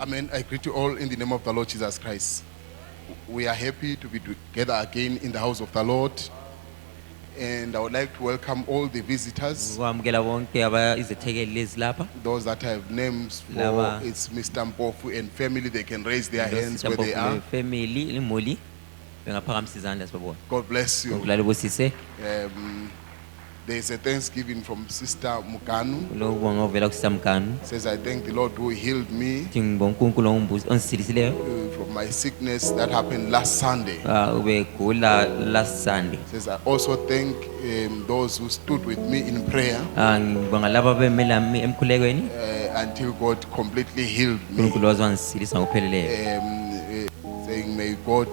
Amen. I greet you all in the name of the Lord Jesus Christ. We are happy to be together again in the house of the Lord. And I would like to welcome all the visitors. Ukwamukela bonke izethekeli lezi lapha. Those that have names for Laba- it's Mr. Mpofu and family, they can raise their hands where they are. Family imuli bengaphakamisa izandla sibabona. God bless you. Ngilale busise There is a thanksgiving from Sister Muganu. lo ubonga ovela kusamkani. Says, I thank the Lord who healed me Thi ngibonga uNkulunkulu ongisilisileyo. from my sickness that happened last Sunday. Ube gula last Sunday. Says, I also thank those who stood with me in prayer Ngibonga laba bemela emkhulekweni. until God completely healed me. uNkulunkulu wazwangisilisa ngokupheleleyo. Saying, may God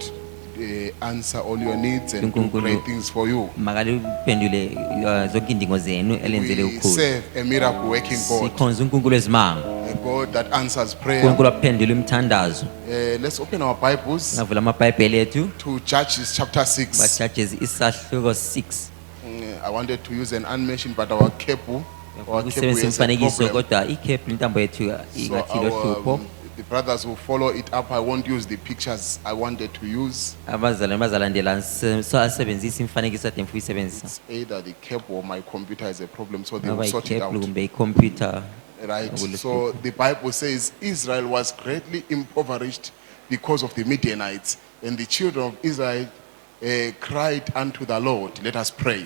answer all your needs and do uNkulunkulu great things for you. makaliphendule zonke indingo zenu elenzele We ukukhulu. serve a miracle working God, Sikhonza uNkulunkulu ezimanga. a God that answers prayer. uNkulunkulu aphendule imithandazo. Let's open our Bibles Ngavula amabhayibheli ethu. to Judges chapter 6. Judges isahluko 6. I wanted to use an animation, but our kepu Ukusebenzisa has a imifanekiso problem. kodwa ikhephu intambo yethu So ingathi lohlupho. the brothers who follow it up, I won't use the pictures I wanted to use. Abazalwane bazalandela asebenzisa imifanekiso ade mfuna uyisebenzisa. It's either the kepu or my computer is a problem, so they Ngaba will sort it ikhephu out. kumbe ikhompyutha. Right. Akulesi- So the Bible says Israel was greatly impoverished because of the Midianites, and the children of Israel cried unto the Lord. Let us pray.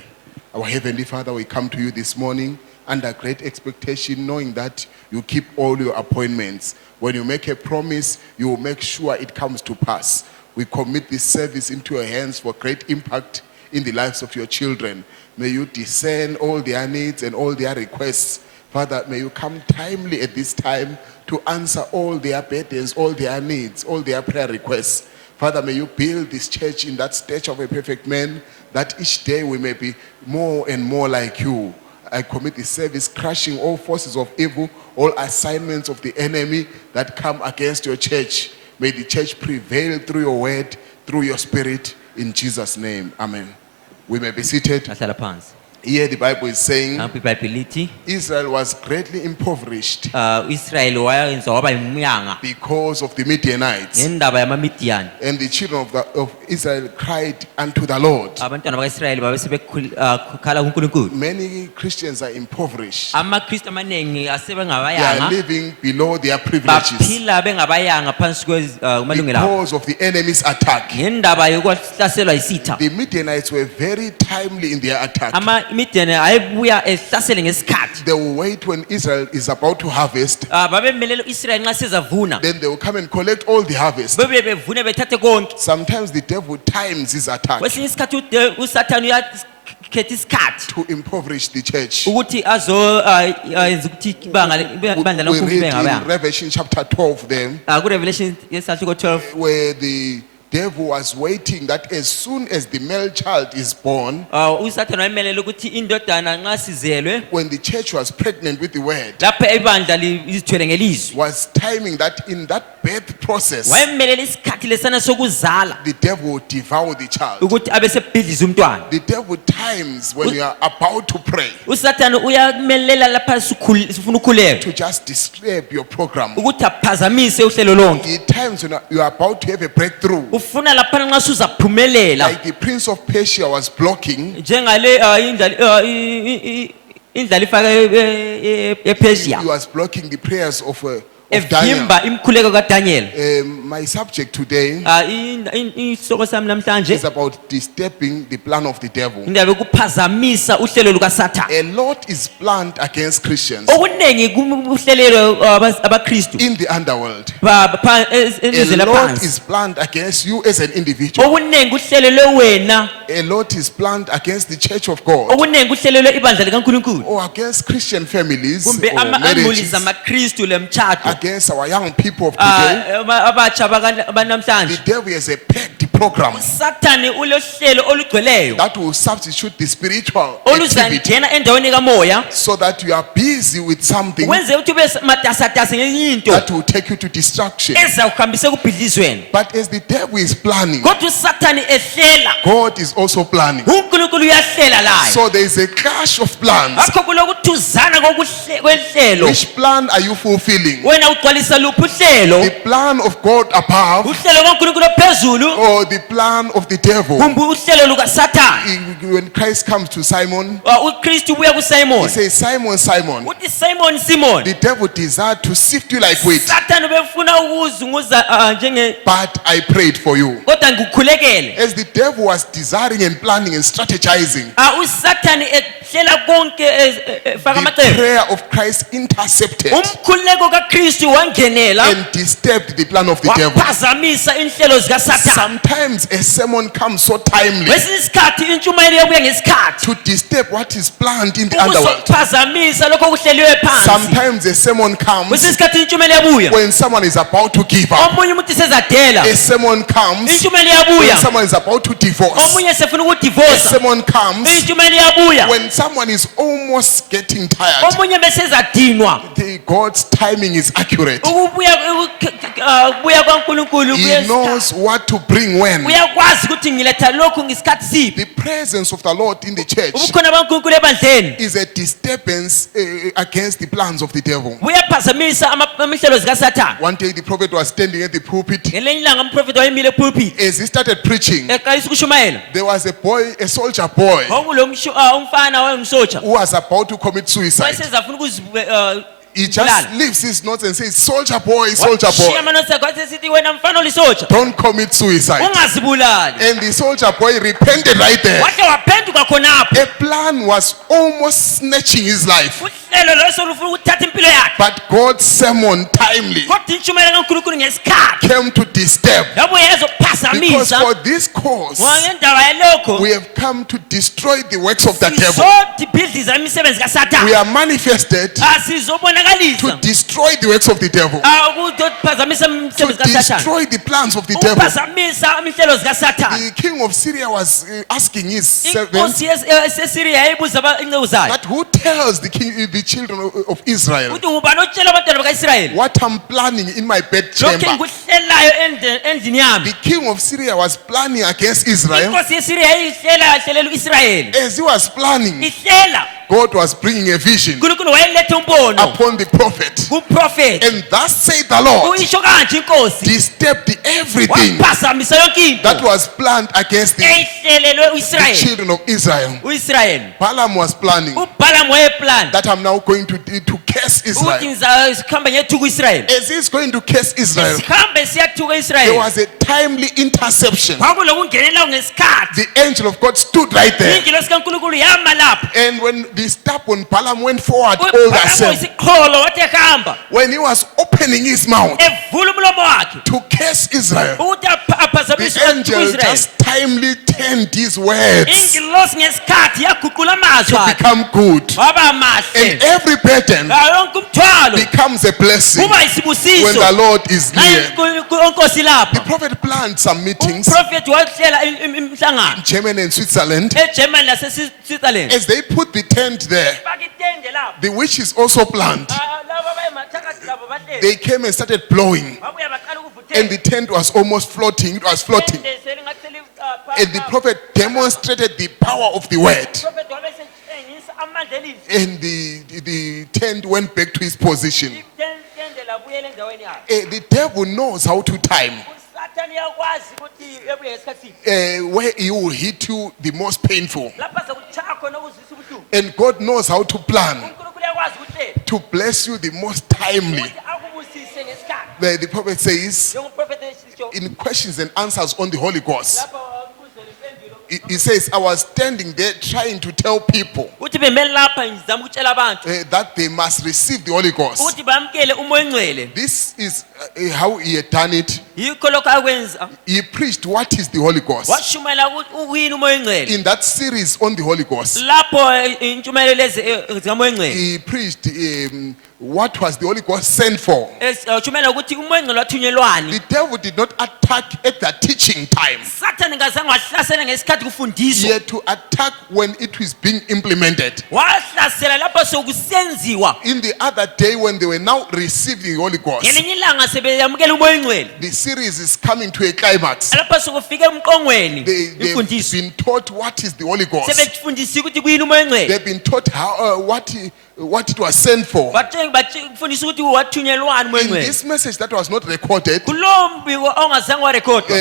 Our Heavenly Father, we come to you this morning under great expectation, knowing that you keep all your appointments. When you make a promise, you will make sure it comes to pass. We commit this service into your hands for great impact in the lives of your children. May you discern all their needs and all their requests. Father, may you come timely at this time to answer all their burdens, all their needs, all their prayer requests. Father, may you build this church in that stature of a perfect man, that each day we may be more and more like you. I commit this service, crushing all forces of evil, all assignments of the enemy that come against your church. May the church prevail through your word, through your spirit, in Jesus' name. Amen. We may be seated. Ahlala phansi. Here the Bible is saying Nampi iBhayibheli lithi Israel was greatly impoverished uIsrael wayenza waba yimnyanga because of the Midianites. ngendaba yamaMidian. And the children of Israel cried unto the Lord. Abantwana bakaIsrael babesebekhala kuNkulunkulu. Many Christians are impoverished. AmaKristu amaningi They are asebengabayanga living below their privileges baphila bengabayanga phansi kumalungelo abo. because of the enemy's attack. Ngendaba yokuhlaselwa isitha. The Midianites were very timely in their attack. AmaMidian ayebuya ehlasele ngesikhathi. They will wait when Israel is about to harvest. Babemelele uIsrael nxa sezavuna. Then they will come and collect all the harvest. Bebe bevune bethathe konke. Sometimes the devil times his attack Kwesinye isikhathi uSathane uyakhetha isikhathi to impoverish the church. ukuthi yenza ukuthi ibandla We lonkulunkulu read in bengabayanga. Revelation chapter 12 then, KuRevelation yesahluko 12 where the devil was waiting that as soon as the male child is born, uSathane wayemelele ukuthi indodana nxa sizelwe when the church was pregnant with the word, lapho ibandla lizithwele ngelizwi was timing that in that birth process, wayemelele isikhathi lesana sokuzala the devil would devour the child. ukuthi abesebhidliza umntwana. The devil times when you are about to pray uSathane uyakumelela lapha sifuna ukhuleka to just disturb your program. ukuthi aphazamise uhlelo lonke. The times when you are about to have a breakthrough, Ufuna lapha nxa suzaphumelela like the prince of Persia was blocking, njengale indlala ifaka ePersia he was blocking the prayers of Daniel. evimba imkhuleko kaDaniel. My subject today Isihloko sami namhlanje is about disturbing the plan of the devil. indaba yokuphazamisa uhlelo lukaSathane. A lot is planned against Christians Okunengi kuhlelelwe abaKristu in the underworld. ezweni A lot laphansi. is planned against you as an individual. Okunengi kuhlelelwe wena, A lot is planned against the church of God okunengi kuhlelelwe ibandla likaNkulunkulu or against Christian families or kumbe amuli marriages, zamaKristu lemtchado against our young people of today. abatsha The banamhlanje. devil has a packed program usathane ulohlelo olugcweleyo that will substitute the spiritual activity oluzangena endaweni kamoya so that you are busy with something wenze ukuthi ube matasatasa ngenye into that will take you to destruction. ezawuhambisa ekubhidlizweni. But as the devil is planning, Kodwa usathane ehlela God is also planning. uNkulunkulu uyahlela layo. So there is a clash of plans. Akho kulokuthuzana kwehlelo. Which plan are you fulfilling? Wena ugcwalisa luphi uhlelo? The plan of God above Uhlelo kaNkulunkulu ophezulu or the plan of the devil? kumbe uhlelo lukaSathane? When Christ comes to Simon, uKristu ubuya he kuSimon. says, Simon, Simon, Uthi Simon, Simon. the devil desired to sift you like wheat, Sathane ubefuna ukuzunguza njenge but I prayed for you. kodwa ngikukhulekele. As the devil was desiring and planning and strategizing, uSathane ehlela konke efaka the amacebo. prayer of Christ intercepted Umkhuleko kaKristu wangenela and disturbed the plan of the devil. waphazamisa inhlelo zikaSathane. Sometimes a sermon comes so timely Kwesinye isikhathi intshumayelo iyabuya ngesikhathi to disturb what is planned in the underworld. ukuzophazamisa lokho okuhleliwe phansi. Sometimes a sermon comes Kwesinye isikhathi intshumayelo iyabuya when someone is about to give up. omunye umuntu sezadela. A sermon comes Intshumayelo when iyabuya someone is about to divorce. omunye sefuna A ukudivorce. sermon comes Intshumayelo iyabuya when someone is almost getting tired. omunye besezadinwa. God's timing is accurate. Ukubuya kwaNkulunkulu He knows what to bring when. uyakwazi ukuthi ngiletha lokhu ngesikhathi siphi. The presence of the Lord in the church Ubukhona baNkulunkulu ebandleni is a disturbance against the plans of the devil. buyaphazamisa imihlelo zikaSathane. One day the prophet was standing at the pulpit. Ngelinye ilanga umprofeti wayemile epulpit As he started preaching, eqalisa ukushumayela. there was a boy, a soldier boy, Umfana wayengumsoja who was about to commit suicide. wayesezafuna He just lifts his notes and says, soldier boy, soldier washiya boy, amanotsi akhe wasesithi wena mfana olisoja don't commit suicide. ungazibulali. And the soldier boy repented right there. Wahle waphenduka khonapho. A plan was almost snatching his life. Uhlelo lweso lufuna ukuthatha impilo yakhe. But God's sermon timely Kodwa intshumayelo kaNkulunkulu ngesikhathi came to disturb. yabuya Because ezophazamisa. for this cause, Ngendaba yalokho we have come to destroy the works of the devil. sizobhidliza imisebenzi We kaSathane. are manifested to Sizobonakalisa destroy the works of the devil, ukuphazamisa to imisebenzi kaSathane. destroy the plans of the devil. Ukuphazamisa imihlelo zikaSathane. The king of Syria was asking his servants Inkosi yaseSiriya yayibuza inceku zayo that who tells the children of Israel ukuthi ngubani otshela abantwana bakaIsrayeli what I'm planning in my lokho bedchamber. engikuhlelayo endlini yami. The king of Syria was planning against Israel. Inkosi yesiriya yayihlela uIsrayeli As he was planning, ihlela. God was bringing a vision uNkulunkulu wayelethe umbono upon the prophet. kumprofeti. And thus said the Lord, Uyisho kanje inkosi disturbed everything waphazamisa yonke into that was planned against the eyihlelelwe uIsrayeli. children of Israel. uIsrayeli Balaam was planning uBalaam wayeplan that I'm now going to curse ukuthi Israel. ngizahamba ngiyethuka uIsrayeli. As he's going to curse Israel, Sihambe siyathuka there uIsrayeli. was a timely interception. Kwakulokungenela ngesikhathi. The angel of God stood right there. Ingilosi kaNkulunkulu yama lapho. And when the stubborn Balaam went forward all the uBalaam same, isiqholo wathi ehamba when he was opening his mouth evula umlomo wakhe to curse Israel, ukuthi aphazamise the angel uIsrayeli. just timely turned his words Ingilosi ngesikhathi yaguqula amazwi to akhe become good. waba And mahle. every burden Yonke umthwalo becomes a blessing kuba when isibusiso. the Lord is near. Inkosi The lapha. prophet planned some meetings Umprofeti wahlela imihlangano in Germany and Switzerland. eGermany laseSwitzerland. As they put the tent there, Baka itende lapho. the witches also planned. Labo abayemathakathi labo bahleli. They came and started blowing, Babuya baqala and the ukuvuthela. tent was almost floating. It was floating. Itende selingathi And the prophet demonstrated the power of the word. Prophet wabesentshengisa amandla elizwi. And the tent went back to his position. Itende labuyela endaweni yayo. The devil knows how to time, uSathane uyakwazi ukuthi ebuye ngesikhathi siphi. where he will hit you the most painful. Lapha sekuchaya khona ukuzwisa ubuhlungu. And God knows how to plan uNkulunkulu uyakwazi ukuthi to bless you the most timely. ukuthi akubusise ngesikhathi. The prophet says Njengomprofeti esisho in questions and answers on the Holy Ghost, lapha umbuzo lempendulo. he says, I was standing there trying to tell people Uthi bemeli lapha ngizama ukutshela abantu that they must receive the Holy Ghost. ukuthi bamkele umoya engcwele. This is how he had done it. Yikho lokho akwenza. He preached what is the Holy Ghost. Washumayela ukuyini umoya engcwele. In that series on the Holy Ghost, Lapho intshumayelo lezi zikamoya engcwele. he preached what was the Holy Ghost sent for? Shumela ukuthi umoya ongcwele wathunyelwani. The devil did not attack at the teaching time. Sathane ngazange wahlasela ngesikhathi He kufundiswa. had to attack when it was being implemented. Wahlasela lapho sokusenziwa. In the other day when they were now receiving the Holy Ghost, Ngelinye ilanga sebeyamukela umoya ongcwele. the series is coming to a climax. Lapho sokufika emqongweni They've imfundiso. been taught what is the Holy Ghost. Sebefundiswa ukuthi kuyini umoya ongcwele. They've been taught how what it was sent for. Bafundiswa ukuthi wathunyelwani umoya In ongcwele. this message that was not recorded, Kulo mbiko ongazange warekhodwa.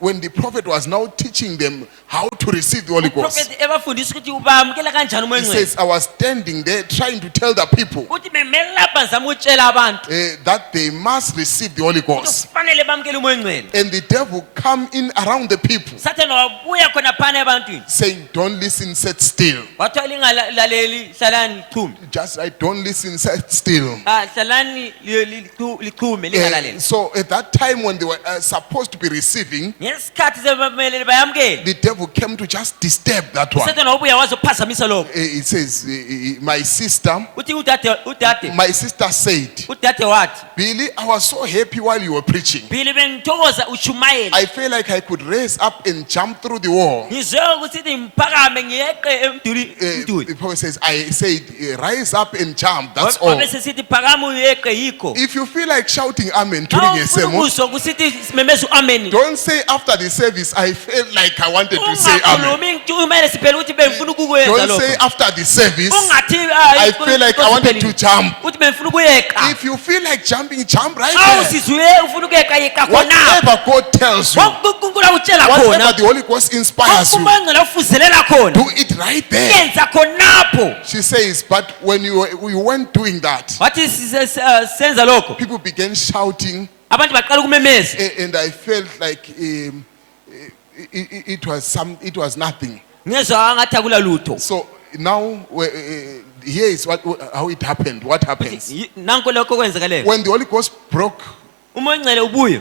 when the prophet was now teaching them how to receive the Holy Ghost, Prophet ebafundisa ukuthi bamukela kanjani umoya he ongcwele. says, I was standing there trying to tell the people Uthi memela lapha ngizama ukutshela abantu that they must receive the Holy Ghost. kufanele bamukele umoya ongcwele. And the devil come in around the people Sathane wabuya khona phana ebantwini. saying, don't listen, sit still. Wathiwa lingalaleli hlalani lichume. Just right, don't listen, sit still. Hlalani lichume lingalaleli. So at that time when they were supposed to be receiving, Ngesikhathi sebamele bayamukele. the devil came to just disturb that one. Sathane wabuya wazophazamisa lokho. It says, my sister Uthi udade wathi, Billy, I was so happy while you were preaching. Phili bengithokoza ushumayela. I felt like I could raise up and jump through the wall. Ngizwe ukuthi ngiphakame ngiyeqe emduli. The prophet says, I said, rise up and jump. That's all. Bese sithi phakama uyeqe yikho. If you feel like shouting amen during a sermon, Awufunukusho kusithi simemeza uamen. don't say after the service, I felt like I wanted to say amen. Ungakhulumi kumele siphela ukuthi bengifuna ukukwenza Don't say lokho. after the service, Ungathi I feel like I wanted to jump. Uthi bengifuna ukuyeqa. If you feel like jumping, jump right there. Awusizwe ufuna ukuyeqa yeqa khona. Whatever God tells you, Unkulunkulu utshela whatever khona. the Holy Ghost inspires you, Umoya ongcwele ufuzelela khona. do it right there. Yenza khonapho. She says, but when you weren't doing that, Wathi senza lokho. people began shouting, Abantu baqala ukumemeza. and I felt like it was nothing. Ngezwe angathi akulalutho. So now here is how it happened. What happens Nanko lokho kwenzekaleyo. when the Holy Ghost broke? Umoya ongcwele ubuye.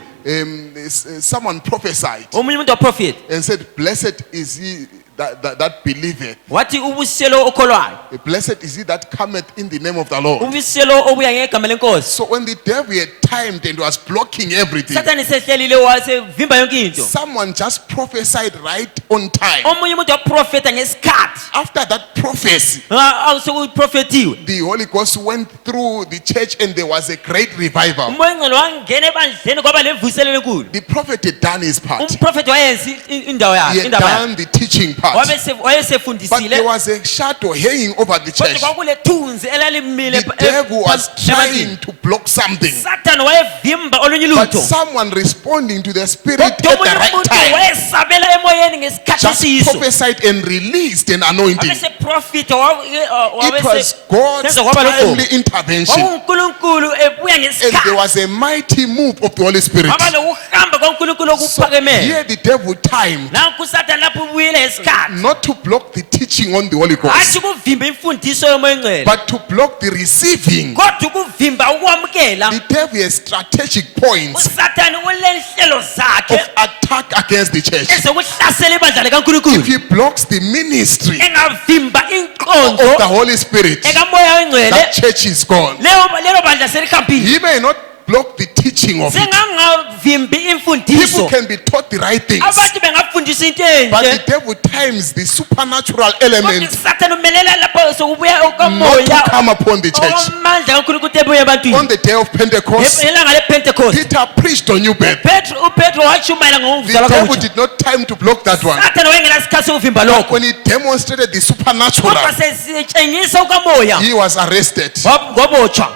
Someone prophesied Omunye umuntu waprofit. and said, "Blessed is he that believeth. Wathi ubuselo okholwayo. Blessed is he that cometh in the name of the Lord." Ubuselo obuya ngegama lenkosi. So when the devil had timed and was blocking everything, Sathane sehlelile wasevimba yonke into. someone just prophesied right on time. Omunye umuntu waprofeta ngesikhathi. After that prophecy, Awusekuprofetiwe. the Holy Ghost went through the church and there was a great revival. Umoya ongcwele wangena ebandleni kwaba levuselelo enkulu. The prophet had done his part. Umprofeti wayenza indawo He yakhe, had indaba yakhe. done the teaching part. But there Wayesefundisile. was a shadow hanging over the Kodwa church. kwakulethunzi elalimile The devil was trying to block something. Sathane wayevimba olunye But lutho. someone responding to the spirit at the Kodwa omunye right umuntu time wayesabela emoyeni ngesikhathi just esiyiso. prophesied and released an anointing. Wabese profit It was God's timely intervention. kwakunkulunkulu ebuya And there ngesikhathi. was a mighty move of the Holy Spirit. Kwaba lokuhamba kwankulunkulu So okuphakeme. here the devil timed Nanku uSathane lapho ubuyile ngesikhathi. not to block the teaching on the Holy Ghost, Hathi kuvimba imfundiso yomoya ongcwele. but to block the receiving. Kodwa ukuvimba ukwamukela. The devil has strategic points uSathane ulenhlelo zakhe of attack against the church. ezokuhlasela ibandla If likaNkulunkulu. he blocks the ministry Engavimba of the inkonzo Holy Spirit, ekamoya ongcwele. that church is gone. Lelo bandla selihambile. He may not block the teaching of it. Sengangavimbi People imfundiso. can be taught the right things, Abantu bengafundisa into but the enje. devil times the supernatural Kodwa element uSathane umelela lapho sokubuya not to okamoya. come upon the church. Amandla kaNkulunkulu ebuya On ebantwini. the day of Pentecost, Ngelanga lePentecost. Peter preached on new birth. uPetro watshumayela The ngokuzalwa devil kabusha. did not time to block that one. Sathane wayengela sikhathi sokuvimba But lokho. when he demonstrated the supernatural, Kodwa sesitshengisa ukamoya. he was arrested. Ngobotshwa.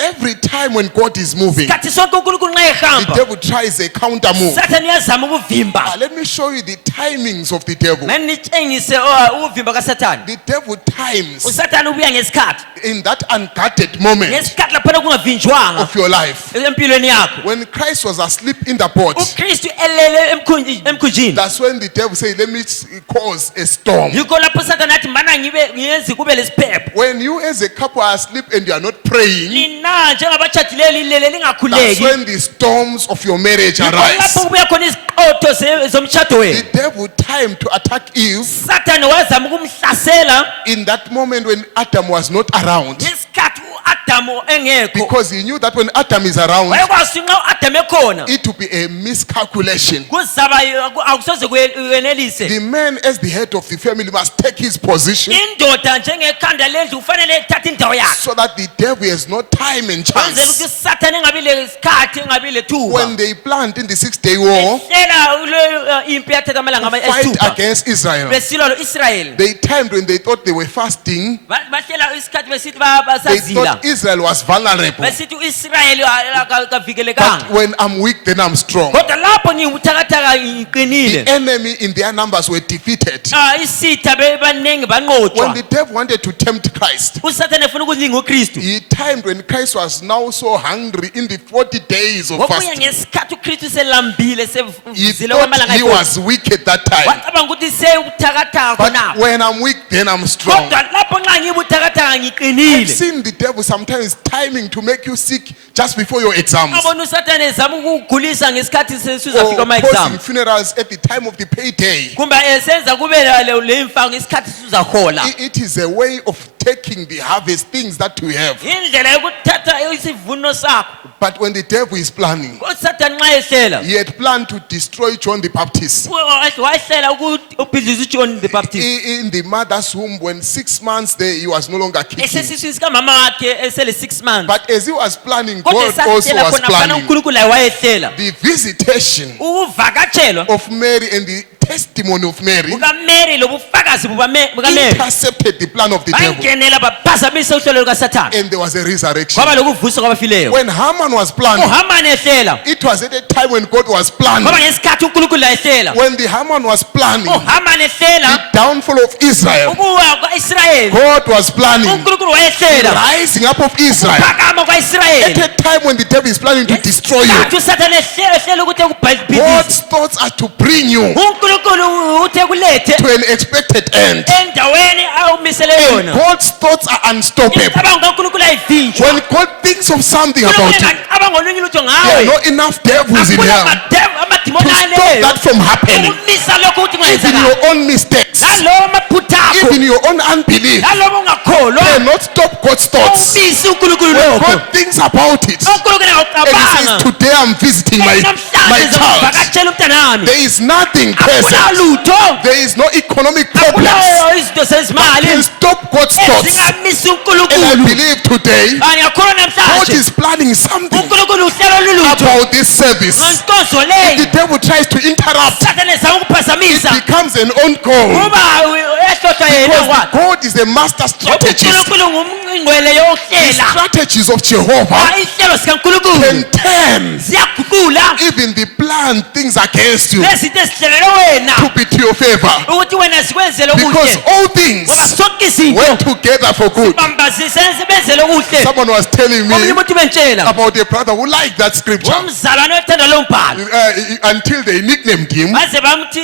Every time when God is moving, Sikhathi sonke uNkulunkulu nxa the ehamba. devil tries a counter move. Sathane uyazama ukuvimba. Let me show you the timings of the devil. Nitshengise ukuvimba kaSathane. The devil times uSathane ubuya ngesikhathi. in that unguarded moment Ngesikhathi lapho kungavinjwanga of your life. empilweni yakho. When Christ was asleep in the boat, uKristu elele emkhunjini. that's when the devil said, let me cause a storm. Yikho lapho uSathane athi mana ngiyenze kube lesiphepho. When you as a couple are asleep and you are not praying, Lina njengabachadile lilele that's lingakhuleki. when the storms of your marriage Yikho arise. lapho kubuya khona iziqotho zomshado wenu. The devil time to attack Eve Sathane wazama ukumhlasela in that moment when Adam was not around. ngesikhathi Adamu engekho because he knew that when Adam is around, wayekwazi nxa uAdamu ekhona it will be a miscalculation. kuzaba akusoze kwenelise The man, as the head of the family, must take his position indoda njengekhanda lendlu kufanele ithathe indawo yakhe so that the devil has no time and kwenzela chance. ukuthi usathane engabi lesikhathi engabi lethuba When they planned in the 6-day war, hlela impi yathetha amalanga fight ayisithupha against Israel, besilwa lo-Israyeli they timed when they thought they were fasting, bahlela isikhathi besithi they basazila thought Israel was vulnerable. besithi u-Israyeli But kavikelekanga when I'm weak, then I'm strong. kodwa lapho ngibuthakathaka ngiqinile The enemy in their numbers were defeated. isitha bebaningi When banqotshwa the devil wanted to tempt Christ, usathane efuna ukulinga uKristu he timed when Christ was now so hungry in the 40 days of ngokuya fasting. ngesikhathi uKristu selambile He sevuzile thought kwamalanga he was weak at that time. wacabanga ukuthi sewubuthakathaka But khonapho when I'm weak, then I'm strong. kodwa lapho nxa ngibuthakathaka I've ngiqinile seen the devil sometimes timing to make you sick just before your exams. abona usathane ezama ukugulisa ngesikhathi Or sesizafika causing ama-exam funerals at the time of the payday. kumbe esenza kube le mfako ngesikhathi sizahola It is a way of taking the harvest things that we have. indlela yokuthatha isivuno sakho But when the devil is planning, usathane nxa ehlela he had planned to destroy John the Baptist. wahlela ukuthi ubhidlize uJohn the Baptist In the mother's womb, when 6 months there, he was no longer kicking. esesiswini sikamama wakhe esele 6 months But as he was planning, kodwa God also esahlela was khona fana planning. uNkulunkulu laye wayehlela The visitation ukuvakatshelwa of Mary and the testimony of Mary bukaMary lobufakazi bukaMary intercepted the plan of the devil. bangenela baphazamisa uhlelo lukaSathane And there was a resurrection. kwaba lokuvuswa kwabafileyo When Haman was planning, uHamani ehlela it was at a time when God was planning. kwaba ngesikhathi uNkulunkulu lahlela When the Haman was planning uHamani ehlela the downfall of Israel, ukuwa kwa-Israyeli God was planning uNkulunkulu wayehlela rising up of Israel. phakama At kwa-Israyeli a time when the devil is planning to destroy you, Ngesikhathi uSathane ehlela ukuthi ekubhidlize God's thoughts are to bring you uNkulunkulu uthe kulethe to an expected end. endaweni awumisele And yona God's thoughts are unstoppable. imicabango kaNkulunkulu ayivinjwa When God thinks of something about uNkulunkulu you, angacabanga olunye ulutho there are ngawe not enough devils in akula hell amadimoni to stop aleyo that from happening. ukumisa lokho ukuthi Even kungenzeka your own mistakes, nalowo maphutha akho even your own unbelief, nalowo ungakholwa cannot stop God's thoughts. awumisi uNkulunkulu When lokho God thinks about it, uNkulunkulu and He says, angawucabanga "Today I'm visiting my namhlanje child." ngizokuvakatshela umntanami There is nothing akula present. lutho There is no economic problems akulayo izinto zezimali can stop God's thoughts. ezingamisa And I uNkulunkulu believe today, ngiyakholwa God namhlanje is planning something uNkulunkulu uhlelo olulutho about this service. ngenkonzo The leyo devil tries to interrupt. sathane zama It ukuphazamisa becomes an on call. kuba ehlohlwa yena Because kwakhe God is the master strategist. uNkulunkulu ngumngcwele The yokuhlela strategies of Jehovah ihlelo sikaNkulunkulu can turn ziyaguqula even the planned things against you lezinto ezihlelele wena to be to your favor. ukuthi wena sikwenzele Because okuhle all things ngoba sonke izinto went together for good. bambazise sibenzele okuhle Someone was telling omunye me umuntu bentshela about a brother who liked that scripture umzalwane othanda lo mbhalo until they nicknamed him baze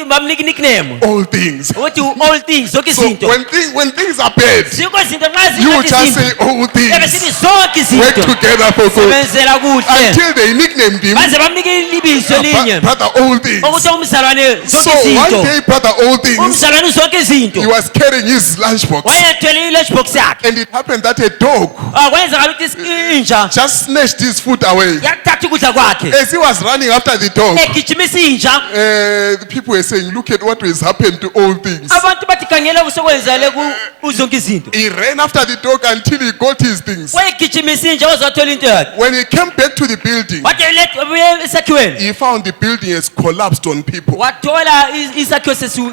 bamnika i-nickname all things. ukuthi all things zonke So izinto when things are bad, zikho izinto nxa you zinonke just say izinto all ebe sithi things zonke work izinto together for good. sebenzela kuhle Until they nicknamed him baze bamnika ilibizo linye brother all things. ukuthi umzalwane So zonke one izinto day brother all things, umzalwane zonke izinto he was carrying his lunchbox, wayethwele i-lunchbox yakhe and it happened that a dog kwenzeka ukuthi inja just snatched his food away. yathatha ukudla kwakhe As he was running after the dog, egijimisa inja the people were saying, "Look at what has happened to all things." abantu bathi khangela kusekwenzele kuzonke izinto He ran after the dog until he got his things. wayegijimisa inja waze wathola into yakhe When he came back to the building, wathi buye esakhiweni he found the building has collapsed on people. wathola isakhiwo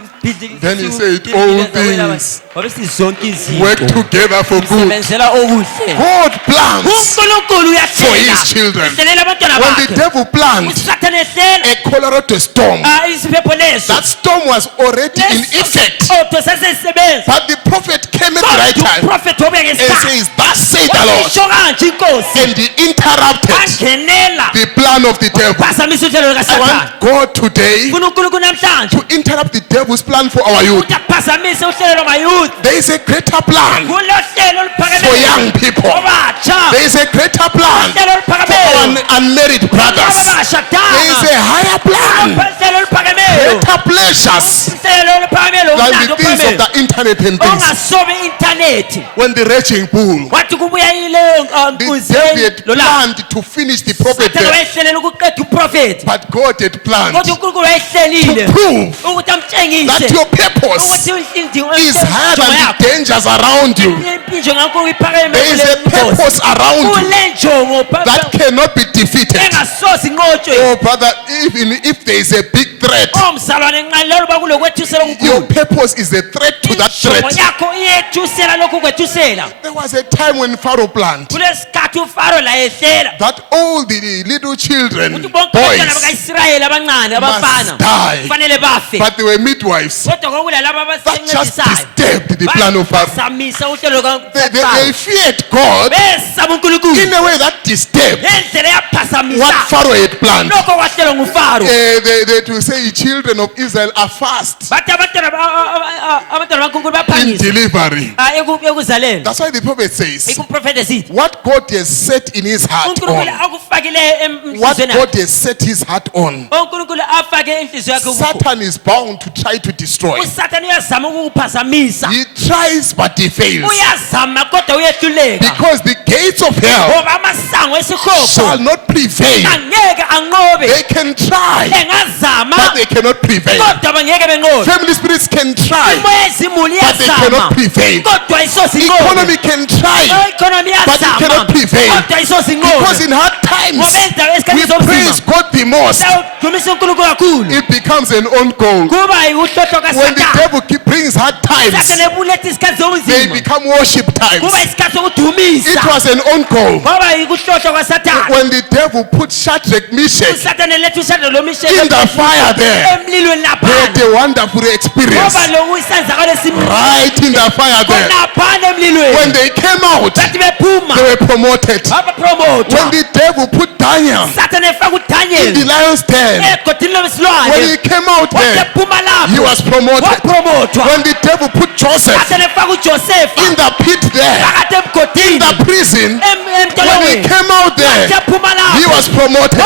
Then he said, all things wabesithi zonke work izinto together for good. sebenzela okuhle God plans uNkulunkulu for his children. uhlelela abantwana When the bakhe devil planned usathane ehlela a Colorado storm, isiphepho leso that storm was already in effect. otho sasezisebenza But the prophet came at the right time uprofethi wabuya and ngesikhathi says, "Thus say the Lord," isho kanje inkosi and he interrupted angenela the plan of the devil. phazamisa uhlelo I lukasathane want God today funa uNkulunkulu namhlanje to interrupt the devil's plan for our youth. ukuthi aphazamise uhlelo lwamayouth There is a greater plan kulohlelo for oluphakeme young people. obatsha There is a greater plan uhlelo for oluphakeme our unmarried brothers. There is a higher plan, better pleasures than the things of the internet and things. When the raging bull, the devil had planned to finish the prophet there, but God had planned to prove that your purpose is higher than the dangers around you. There is a purpose around you that cannot be defeated. Oh, brother, even if there is a big threat, your purpose is a threat to that threat. There was a time when Pharaoh planned that all the little children, boys, must die, but they were midwives. That just disturbed the plan of Pharaoh. They feared God in a way that disturbed what Pharaoh had planned. They will say children of Israel are fast in delivery. That's why the prophet says, what God has set in his heart on, what God has set his heart on, Satan is bound to try to destroy. He tries but he fails, because the gates of hell shall not prevail. They can try, but they cannot prevail. Family spirits can try, but they cannot prevail. Economy can try, but it cannot prevail. Because in hard times, we praise God the most. It becomes an own goal. When the devil brings hard times, they become worship times. It was an own goal. When the devil put Shadrach, Meshach in the fire there, they had a wonderful experience. Right in the fire there. When they came out, they were promoted. When the devil put Daniel in the lion's den, when he came out there, he was promoted. When the devil put Joseph in the pit there, in the prison, when he came out there, he was promoted.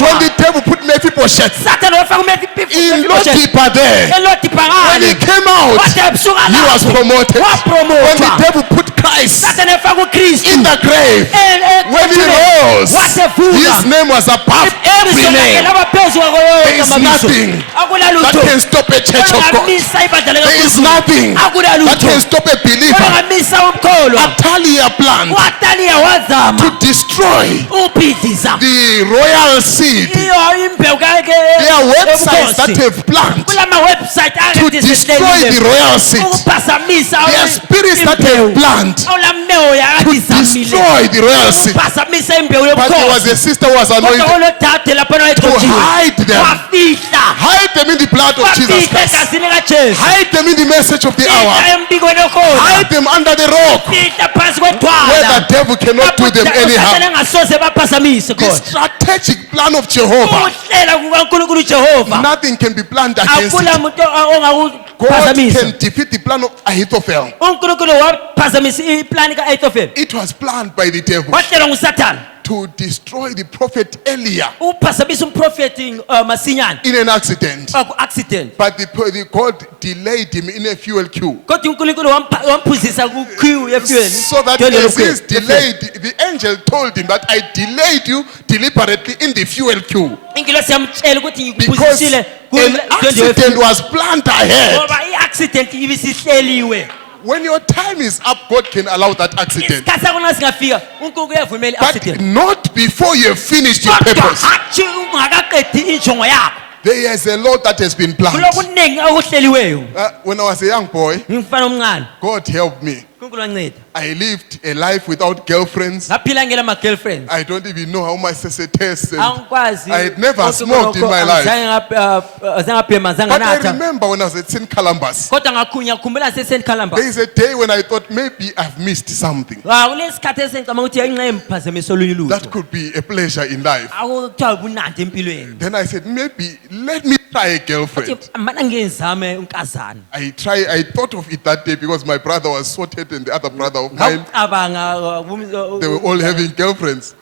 When the devil put Mephibosheth in Lodebar there, when he came out, he was promoted. When the devil put Christ in the grave, when he rose, his name was above every name. There is nothing that can stop a church of God. There is nothing that can stop a believer. Atalia planned to destroy the royal seed. There are websites that have planned to destroy the royal seed. There are spirits that have planned to destroy the royal seed. But there was a sister who was anointed to hide them. Hide them in the blood of Jesus Christ. Hide them in the message of the hour. Hide them under the rock where the devil cannot do them anyhow. The strategic plan of Jehovah, nothing can be planned against it. God can defeat the plan of Ahithophel. It was planned by the devil to destroy the prophet Elia in an accident. But the God delayed him in a fuel queue. So that as he is delayed, the angel told him that I delayed you deliberately in the fuel queue. Because an accident was planned ahead. When your time is up, God can allow that accident. But not before you have finished your purpose. There is a lot that has been planned. When I was a young boy, God helped me. I lived a life without girlfriends. I don't even know how much test. I had never smoked in my life. But I remember when I was at St. Columbus, there is a day when I thought maybe I've missed something. That could be a pleasure in life. Then I said, maybe let me try a girlfriend. Wathi, "Mana ngenzame unkazana." I thought of it that day because my brother was sorted and the other brother of mine, Ngawucabanga they were all having girlfriends.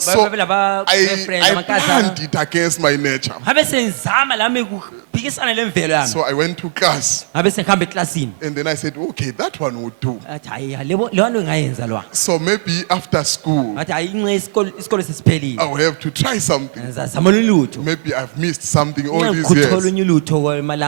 So girlfriend I amankazana. planned it against my nature. Ngabe senzama lami kuphikisana lemvelo yami. So I went to class Ngabe sengihambe eklasini. and then I said, okay, that one would do. Athi hayi lebo nto ngayenza lwa. So maybe after school, Ngathi hayi inxe isikole sesiphelile. I will have to try something. Ngizazama ulutho. Maybe I've missed something all these Ngikuthola years. unye ulutho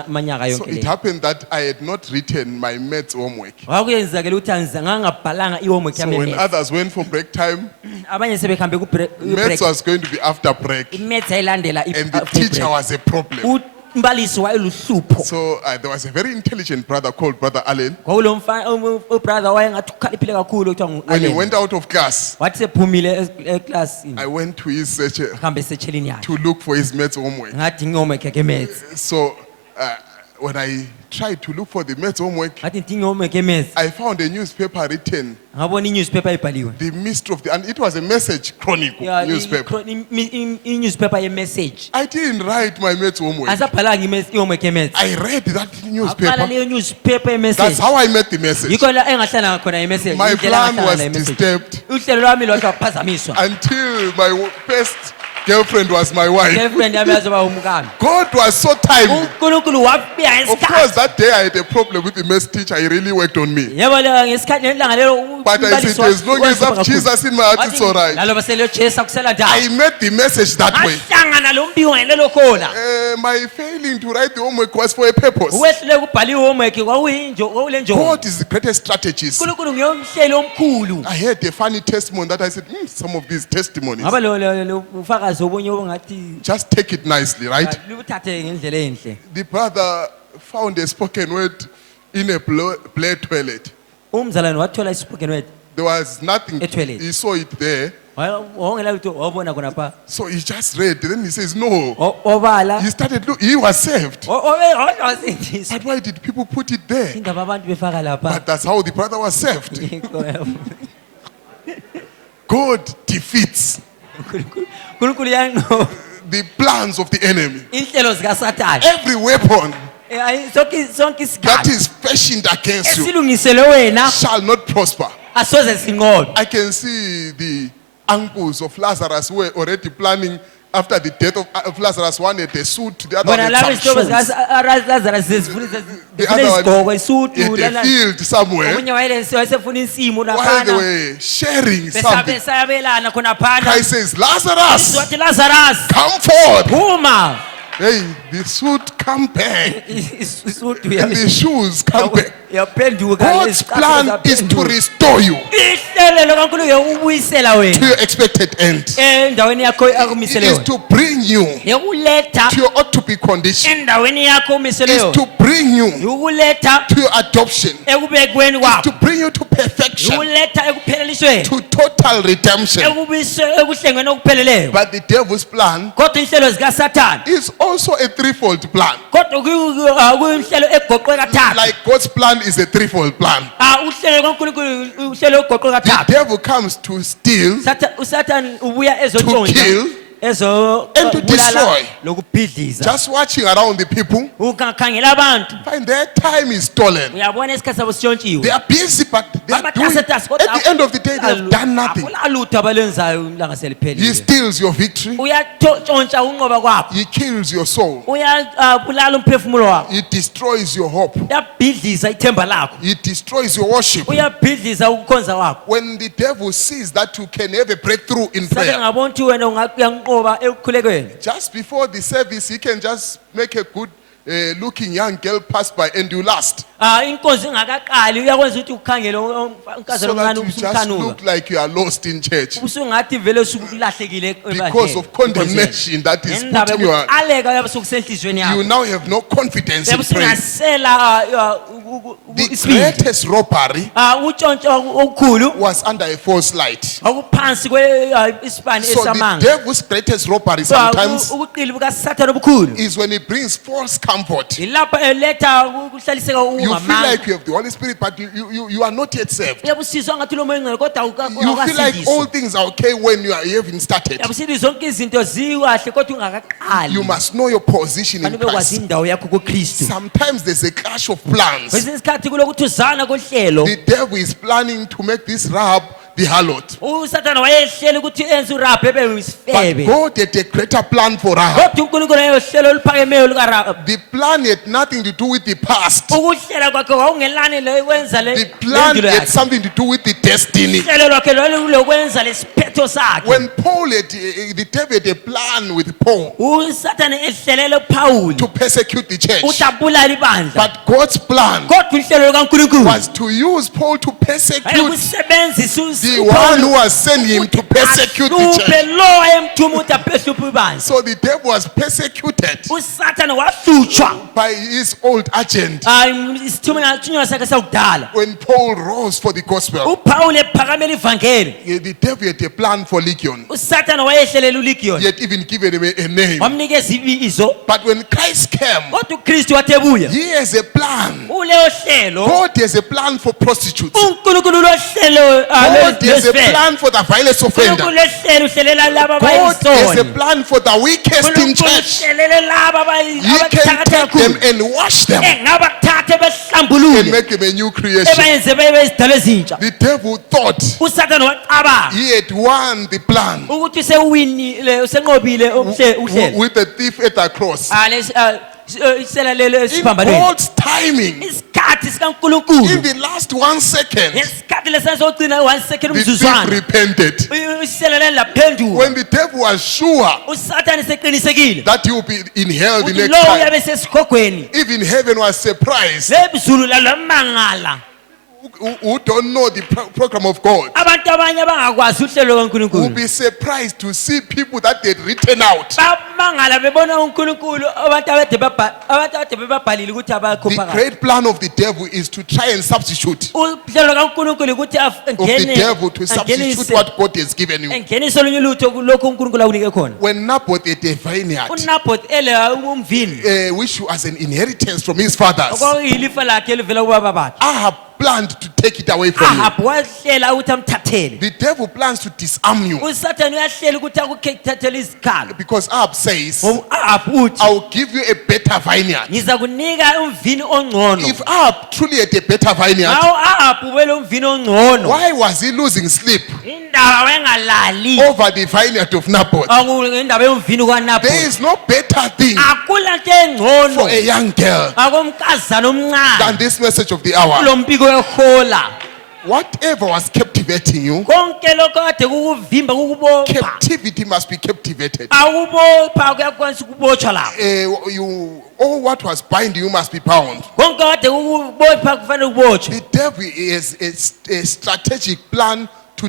manyaka So yonke it le. happened that I had not written my maths homework. Wakuyenzakela ukuthi ngangabhalanga ihomework So yami. when emaths. others went for break time, Abanye sebehambe ku maths break. was going to be after break. Imaths ayilandela And the teacher was a problem. umbalisi wayeluhlupho. So there was a very intelligent brother called Brother Allen. Kwakulo brother wayengathi ukhaliphile kakhulu kuthiwa When he ngu-Allen. went out of class, Wathi sephumile eklasini. I went to his searcher Hambe esetshelini yakhe. to look for his maths homework. Ngathi ngihomework yakhe emaths. So when I tried to look for the maths homework, Ngathi ngidinga ihomework emaths. I found a newspaper written, Ngabona i-newspaper ibhaliwe. The Mystery of the, and it was a message chronicle Yeah, newspaper. i-newspaper ye-message. I didn't write my maths homework. Asabhalanga i-homework emaths. I read that Aqala newspaper. leyo newspaper That's ye-message. how I met the message. Yikho la engahlala khona i-message. My Indlela plan engahlala was la i-message. disturbed Uhlelo lwami lodwa waphazamiswa. until my first girlfriend was my wife. Girlfriend yami yazoba umkami. God was so timely. uNkulunkulu wafika Of course, ngesikhathi. that day I had a problem with the maths teacher. He really worked on me. Yebo ngesikhathi nelanga lelo But I said, as long as I have Jesus in my heart, it's all right. Nalo basele Jesu kusela I ndawo. met the message that way. Ahlangana lo mbiko ngelelo khona. My failing to write the homework was for a purpose. Wehlule kubhaliwe homework kwakule njongo. God is the greatest strategist. uNkulunkulu ngiyomhleli omkhulu. I heard a funny testimony that I said, some of these testimonies, Ngaba lo ufakazi obunye ongathi just take it nicely, right? luthathe ngendlela enhle. The brother found a spoken word in a black toilet. Umzalwane wathola ispoken word. There was nothing. A toilet. He saw it there. Wongela lutho wabona khona pa. So he just read. Then he says, no. Obala. He started, look, he was saved. Wasindiswa. But why did people put it there? Indaba abantu befaka lapha. But that's how the brother was saved. God defeats uNkulunkulu yanqoba the plans of the enemy. inhlelo zikaSathane. Every weapon Sonke that isikhathi is fashioned against you esilungisele wena shall not prosper. asoze sinqobe. I can see the uncles of Lazarus who were already planning after the death of Lazarus. One had a suit, the other Bona one labo had some isihlobo shoes. zikaLazarus zifuna The other isigqoko one isudu had a field somewhere. omunye wayesefuna insimu While they laphana were sharing something, besabelana khona phana. Christ says, Lazarus, Wathi Lazarus come forth. phuma. Hey, the suit come back. Isudu And the shoes come back. yaphenduka. God's plan is to restore you ihlelo kaNkulunkulu ukubuyisela to wena your expected end. endaweni yakho It akumisele is yona. to bring you Yokuletha to your ought to be condition. endaweni yakho umisele Is yona. to bring you Yokuletha to your adoption. ekubekweni Is kwakho. to bring you to perfection, Yokuletha ekuphelelisweni. to total redemption. Ekuhlengweni okupheleleyo. But the devil's plan Kodwa inhlelo zikaSathane. is also a threefold plan. Kodwa kuyinhlelo egoqwe kathathu. Like God's plan is a threefold plan. Uhlelo kaNkulunkulu uhlelo egoqwe The kathathu. devil comes to steal, uSathane ubuya to ezotshontsha. kill, and to destroy. Lokubhidliza. Just watching around the people, Ukhangela abantu. find their time is stolen. Uyabona isikhathi sabo sitshontshiwe. They are busy, but they are doing, at the end of the day, they have done nothing. Akulutho abalenzayo ilanga He seliphelile. steals your victory. Uyatshontsha unqoba kwakho. He kills your soul. Uyabulala umphefumulo wakho. He destroys your hope. Uyabhidliza ithemba lakho. He destroys your worship. Uyabhidliza ukukhonza kwakho. When the devil sees that you can have a breakthrough in Sake prayer, ngabona ukuthi wena uyanqoba ekukhulekweni. just before the service, he can just make a good looking young girl pass by and you last. Inkonzo ingakaqali uyakwenza ukuthi ukhangele unkazana So that omncane you just usukhanuka. look like you are lost in church Usungathi vele usulahlekile because of condemnation that is Ngendaba putting you. yokuqaleka uyabe sokusenhlizweni You yakho. now have no confidence in Uyabe prayer. usungasela The isibindi. greatest robbery Utshontsho okukhulu was under a false light. okuphansi isibani So the esamanga. devil's greatest robbery sometimes Ubuqili bukaSathane obukhulu. is when he brings false comfort. Ilapho eletha ukuhlaliseka You feel ungamanga. like you have the Holy Spirit, but you are not yet saved. Uyabusiswa ngathi lo moya engcwele kodwa You feel like all things are okay when you haven't started. Uyabusile zonke izinto zikahle kodwa ungakaqali. You must know your position in Fanele ukwazi Christ. indawo yakho kuKristu. Sometimes there's a clash of plans. Kwesinye isikhathi kulokuthuzana kohlelo. The devil is planning to make this Rahab the harlot. uSathane wayehlele ukuthi enze uRahabi ebe But yisifebe. God had a greater plan for Rahab. Kodwa uNkulunkulu ayehlelo oluphakemeyo lukaRahabi. The plan had nothing to do with the past. Ukuhlela kwakhe wawungelani lokwenza le. The plan le- had something to do with the destiny. Uhlelo lwakhe lolukwenza lesiphetho sakhe. When Paul had, the devil had a plan with Paul uSathane ehlelele uPaul to persecute the church. ukuthi abulale ibandla. But God's plan Kodwa uhlelo lukaNkulunkulu was to use Paul to persecute ayekusebenzisa the one who was sending him to persecute the church. ahluphe lo ayemthuma ukuthi aphehluphe ibandla. So the devil was persecuted uSathane wahlutshwa by his old agent isithunywa sakhe sakudala. when Paul rose for the gospel. uPaul ephakamela ivangeli. The devil had a plan for Legion. uSathane wayehlelela He uLegion. had even given him a name. Wamnikeza ibizo. But when Christ came, Kodwa uKristu wathi ebuya. he has a plan. Uleyo hlelo God has a plan for prostitutes. uNkulunkulu lohlelo God has a plan for the violence offender. uNkulunkulu lohlelo uhlelela laba God has a abayisoni. plan for the weakest in uNkulunkulu church. uhlelele laba He can take them and wash them engabathathe and behlambulule make them a new creation. ebayenze bebe izidalwa ezintsha. The devil thought uSathane wacabanga he had won the plan ukuthi sewinile usenqobile uhlelo. with the thief at the cross. Isela lelo In esiphambanweni. God's timing, Isikhathi in sikaNkulunkulu. the last 1 second, Ngesikhathi lesasogcina 1 second the thief umzuzwana. repented. Isela lelo laphenduka. When the devil was sure uSathane seqinisekile that he will be in hell the ukuthi next lo time, uyabe sesikhogweni. even heaven was surprised. Lebizulu lalomangala. Who don't know the program of God Abantu abanye abangakwazi uhlelo will kaNkulunkulu. be surprised to see people that they'd written out. Bamangala bebona uNkulunkulu abantu ade bebabhalile ukuthi The abakhupha kahle. great plan of the devil is to try and substitute Uhlelo kaNkulunkulu ukuthi of the devil to substitute what God has given you. engenise olunye ulutho kulokho uNkulunkulu akunike khona. When Naboth had a vineyard, uNaboth ele umvini which was an inheritance from his fathers, okwakuyilifa lakhe elivela kubaba bakhe. Ahab planned to take it away from you. Ahab wahlela ukuthi amthathele. The devil plans to disarm you uSathane uyahlela ukuthi akuthathele izikhalo. because Ahab says, Ahab uthi I'll give you a better vineyard. ngiza kunika umvini ongcono. If Ahab truly had a better vineyard, Nawo Ahab ubele umvini ongcono. why was he losing sleep Indaba wengalali. over the vineyard of Naboth? Indaba yomvini There kaNaboth. is no better thing Akula nto engcono for a young girl akomkazana than omncane this message of the hour. kulo mpiko ehola. Whatever was captivating you, Konke lokho kade kukuvimba kukubopha. captivity must be captivated. Akubopha kuyakwanisa ukubotshwa lapho. All what was binding you must be bound. Konke kade kukubopha kufanele kubotshwe. The devil is a strategic plan to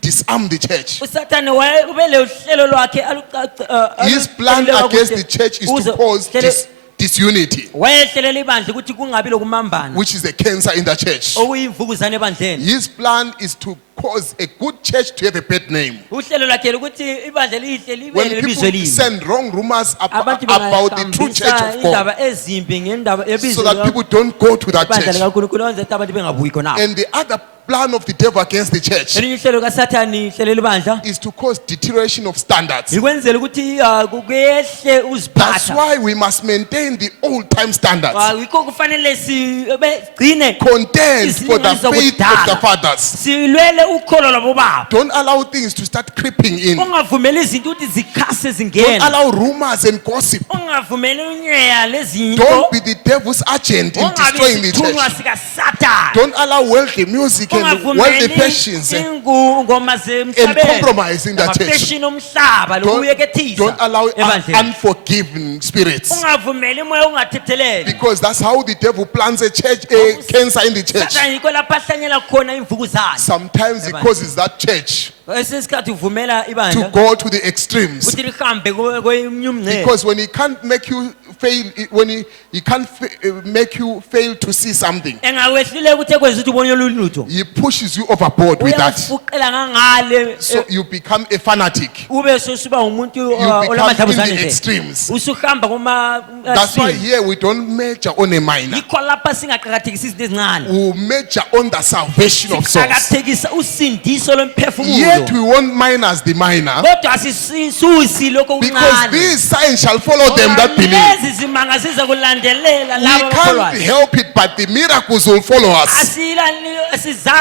disarm the church. uSathane ubele uhlelo lwakhe His plan against the church is to cause disunity, wayehlelela ibandla ukuthi kungabi lokumambana which is a cancer in the church. okuyimvukuzane ebandleni. His plan is to cause a good church to have a bad name. uhlelo lwakhe ukuthi ibandla lihle libe When lebizwe people elihle. send wrong rumors Abantu about the true church bangahambisa of God, indaba ezimbi ngendaba so yebizwe that people don't go to that ibandla church. likaNkulunkulu wenza ukuthi abantu bengabuyi khonapho. And the other plan of the devil against the church Elinye uhlelo kaSathane ihlelela ibandla is to cause deterioration of standards. ikwenzela ukuthi kuyehle That's uziphatha. why we must maintain the old time standards. Yikho kufanele sigcine Contend for the faith of the fathers. silwele ukholo lwabobaba. Don't allow things to start creeping in. Ungavumeli izinto ukuthi zikhase Don't zingene. allow rumors and gossip. Ungavumeli unyeya lezinto. Don't be the devil's agent in Ungabi destroying the isithunywa church. sikaSathane. Don't allow worldly music and worldly passions and ingoma compromise in the church. zemhlabeni omhlaba lokuyekethisa don't allow ebandleni. unforgiving spirits. Ungavumeli umoya ongathetheleli. Because that's how the devil plants a church, a cancer in the church. Sathane yikho lapho ahlanyela khona imvukuzane. Sometimes he causes that church Kwesinye isikhathi uvumela to ibandla go to the extremes. ukuthi lihambe kweminye umngcele. Because when he can't make you fail, when he can't make you fail to see something, Engakwehluleka ukuthi ekwenza ukuthi ubone olunye ulutho. he pushes you overboard with that. Uyafuqela ngangale So you become a fanatic. ube sosuba umuntu You become in olamadlabuzane the nje. extremes. Usuhamba kuma That's why here we don't major on a minor. yikho lapha singaqhakathekisi izinto ezincane. We major on the salvation of souls. Qhakathekisa usindiso Yet lomphefumulo. we won't minus the minor. Kodwa asisusi lokho Because okuncane. these signs shall follow them that believe. Lezi zimanga ziza kulandelela We labo can't abakholwayo. help it, but the miracles will follow us.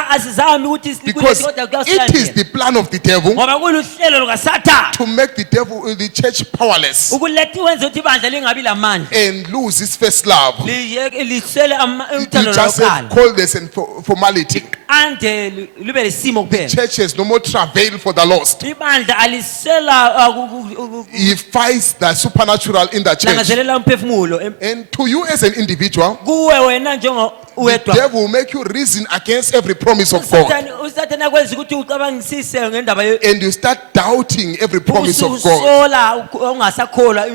Asizami ukuthi Because it is the plan of the devil ngoba kuluhlelo lukaSathane to make the church powerless ukuletha wenza ukuthi ibandla lingabi lamandla and lose its first love. lisele You umthando just have lokuqala coldness and formality. ande lube lesimo kuphela. Church has no more travail for the lost. Ibandla alisela He fights the supernatural in the church. langazelela umphefumulo And to you as an individual, kuwe wena njengo the wedwa. devil will make you reason against every promise of God. uSathane akwenza ukuthi ucabangisise ngendaba And you start doubting every promise of God. usola ungasakholwa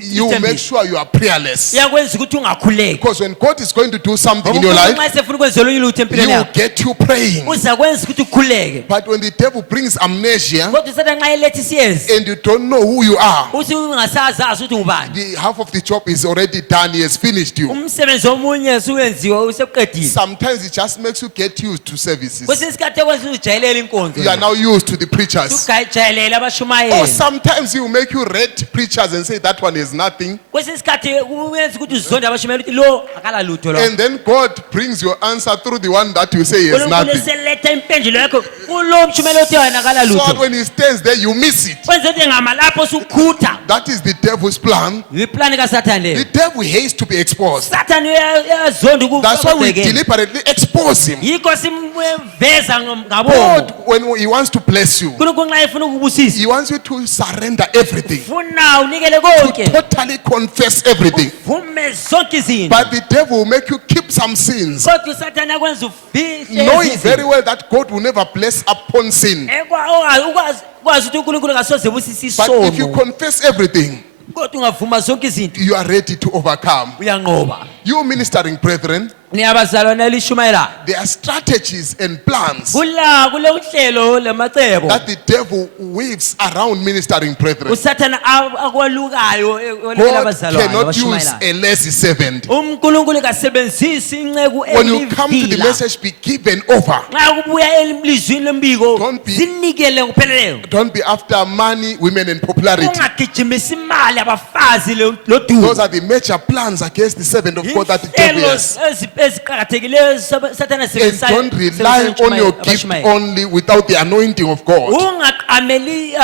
You make sure you are prayerless. yakwenza ukuthi ungakhuleki. Because when God is going to do something in Ngoba your uNkulunkulu life, nxa esefuna ukwenza olunye ulutho He empilweni will yakho get you praying. uza kwenza ukuthi ukhuleke. But when the devil brings amnesia Kodwa uSathane nxa eletha isiyezi and you don't know who you are, uthi ungasazazi ukuthi ungubani. the half of the job is already done. He has finished you. Umsebenzi omunye usuwenziwa useqedile. Sometimes it just makes you get used to services. Kwesinye isikhathi ekwenza uzijayelele inkonzo. You are now used to the preachers. Ujayelele Or abashumayeli. sometimes he will make you rate preachers and say that one is nothing. Kwesinye isikhathi uyenza ukuthi uzonde abashumayeli ukuthi lo akala lutho lo. And then God brings your answer through the one that you say is uNkulunkulu nothing. eseletha impendulo yakho kulo mshumeli othi wena akala So that lutho. when he stands there, you miss it. Kwenza ukuthi ngama lapho usukhutha. That is the devil's plan. Yiplani kaSathane The leyo. devil hates to be exposed. Sathane uyazonda That's why we ukubhekela. deliberately expose him. Yikho simveza ngabomo. God, when he wants to bless you, uNkulunkulu nxa efuna ukubusisa he wants you to surrender everything, funa unikele to konke. totally confess everything. Vume zonke izinto. But the devil will make you keep some sins, Kodwa uSathane akwenza ufihle knowing lezi very zinto. well that God will never bless upon sin. Ukwazi ukuthi uNkulunkulu akasoze busisa But if you isono. confess everything, Kodwa ungavuma zonke izinto you are ready to overcome. uyanqoba. You ministering brethren, Niyabazalwane elishumayelayo. there are strategies and plans Kule uhlelo lemacebo. that the devil weaves around ministering brethren. uSathane akwalukayo God elabazalwane cannot use abashumayelayo. a lazy servant. uNkulunkulu kasebenzisi inceku When you come to the elivila. message, be given over. Nxa kubuya elizwini lembiko Don't be- zinikele ngokupheleleyo. Don't be after money, women, and popularity. Ungagijimisa imali abafazi lodumo. Those are the major plans against the servant of God that the devil has. eziqhakathekileyo Sathane And asebenzisayo. don't rely on your gift only without the anointing of God. Ungaqameli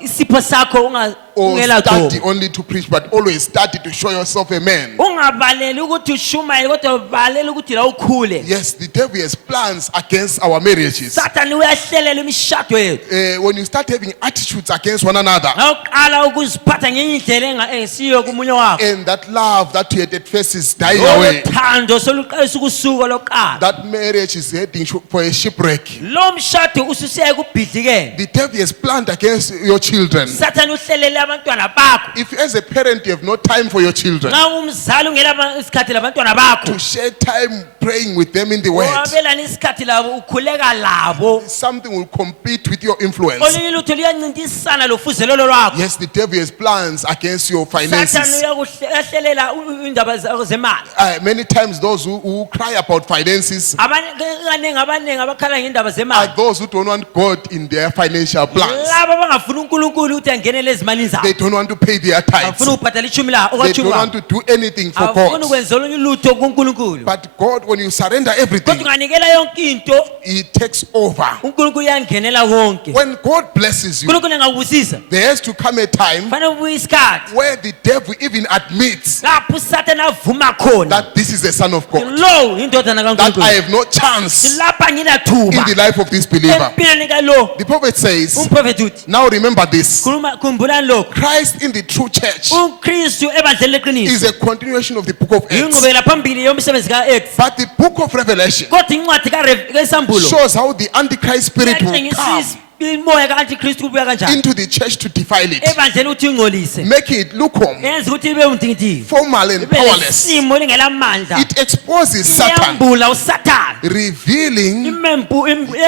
isipho sakho Or ungela study thobo. only to preach, but always study to show yourself a man. Ungabaleli ukuthi ushumayele kodwa ubalele ukuthi la ukhule. Yes, the devil has plans against our marriages. Sathane uyahlelela imishado yethu. When you start having attitudes against one another, Awuqala ukuziphatha ngenye indlela engesiyo kumunye wakho. and that love that you had at first is dying away, Uthando soluqalisa ukusuka lokuqala. that marriage is heading for a shipwreck. Lo mshado ususeye kubhidlikela. The devil has planned against your children. Sathane uhlelele abantwana bakho. If as a parent you have no time for your children, Nxa umzali ungela isikhathi labantwana bakho. to share time praying with them in the word, Wabelana isikhathi labo ukhuleka labo. something will compete with your influence. Olunye lutho luyancintisana lofuzelelo lwakho. Yes, the devil has plans against your Sathane finances. uyahlelela indaba zemali. Many times those who cry about finances Abaningi abakhala ngendaba are zemali. those who don't want God in their financial plans. Laba abangafuna uNkulunkulu ukuthi angenele ezimalini zabo. They don't want to pay their tithes. Afuna ukubhadala ichumi la They okwachumi don't want wabo. to do anything for Afuna God. ukwenza olunye ulutho kuNkulunkulu. But God, when you surrender everything, Kodwa unganikela yonke into He takes over. uNkulunkulu uyangenela konke. When God blesses you, uNkulunkulu engakubusisa there has to come a time fanele ubuye isikhathi where the devil even admits lapho uSathane avuma khona that this is the Son of God, lo indodana that I kaNkulunkulu. have no chance Lapha in nginathuba the life of this believer. empilweni kalo. The prophet says, Umprofeti uthi now remember this, khumbulani lokho. Christ in the true church uKristu ebandleni leqiniso is a continuation of the book of Acts. ingqubekela phambili yomsebenzi kaActs. But the book of Revelation Kodwa incwadi kaSambulo shows how the Antichrist spirit will come imoya ka-antikristu kubuya kanjani into the church to defile it, ebandleni ukuthi ingcolise making it lukewarm, yenza ukuthi ibe undingidingi formal and ibe powerless. lesimo lingelamandla It exposes Satan, iyambula usathane revealing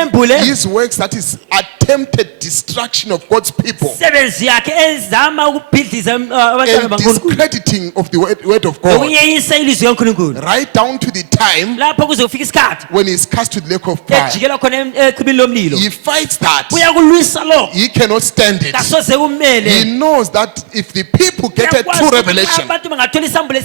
embule his works, that is attempted destruction of God's people imisebenzi yakhe ezama ukubhidliza abantwana and bankulunkulu discrediting of the word of God, nokuyeyisa ilizwi kankulunkulu right down to the time lapho kuzofika isikhathi when he is cast to the lake of fire. ejikela khona echibini lomlilo He fights that. uyakulwisa lokho He cannot stand it. kasoze He kumele knows that if the people get a Uyakwazi true ukuthi revelation abantu bangathola isambulo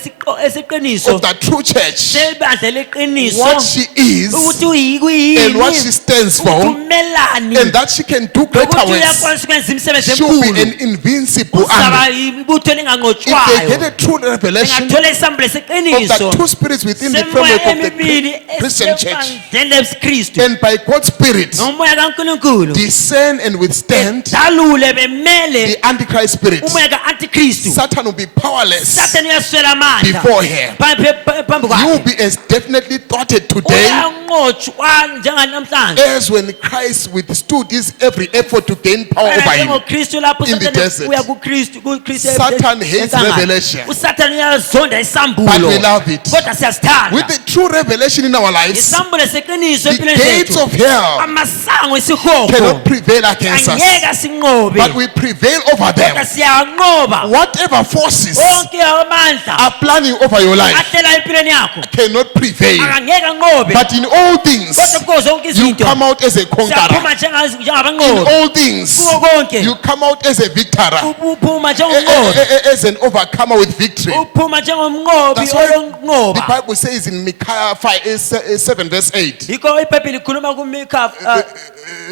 esiqiniso of the true church, sebandla leqiniso what she is ukuthi and what she stands for, umelani and that she can do greater ukuthi works, uyakwazi ukwenza imisebenzi she will be enkulu an invincible uzaba army. ibutho If they elinganqotshwayo get a true revelation of bengathola isambulo the esiqiniso two spirits within the semoya framework of emibili the Christian church, esebandleni lesikristu and by God's Spirit nomoya kankulunkulu discern and withstand dalule bemele the Antichrist spirit, umoya ka-antikristu Satan will be powerless sathane uyaswela amandla before her. phambi You will kwakhe be as definitely thwarted today uyanqotshwa njenganamhlanje as when Christ withstood his every effort to gain power over him. njengokristu lapho in the usathane desert. uya kukristu Satan hates revelation, usathane uyazonda but we isambulo love it. kodwa siyasithanda With the true revelation in our lives, isambulo seqiniso the empilweni gates zethu of hell amasango esihogo cannot prevail against us, angeke sinqobe but we prevail over kodwa them. siyanqoba Whatever forces wonke amandla are planning over your life ahlela empilweni yakho cannot prevail, angeke anqobe but in all things kodwa kuzo zonke you izinto come out as a conqueror. siyaphuma In njengabanqobi all things kuwo konke you come out as a victor, uphuma njengomnqobi as an overcomer with victory. uphuma njengomnqobi That's why the olonqoba Bible says in Micaiah 7 verse 8, yikho ibhayibheli likhuluma kumikha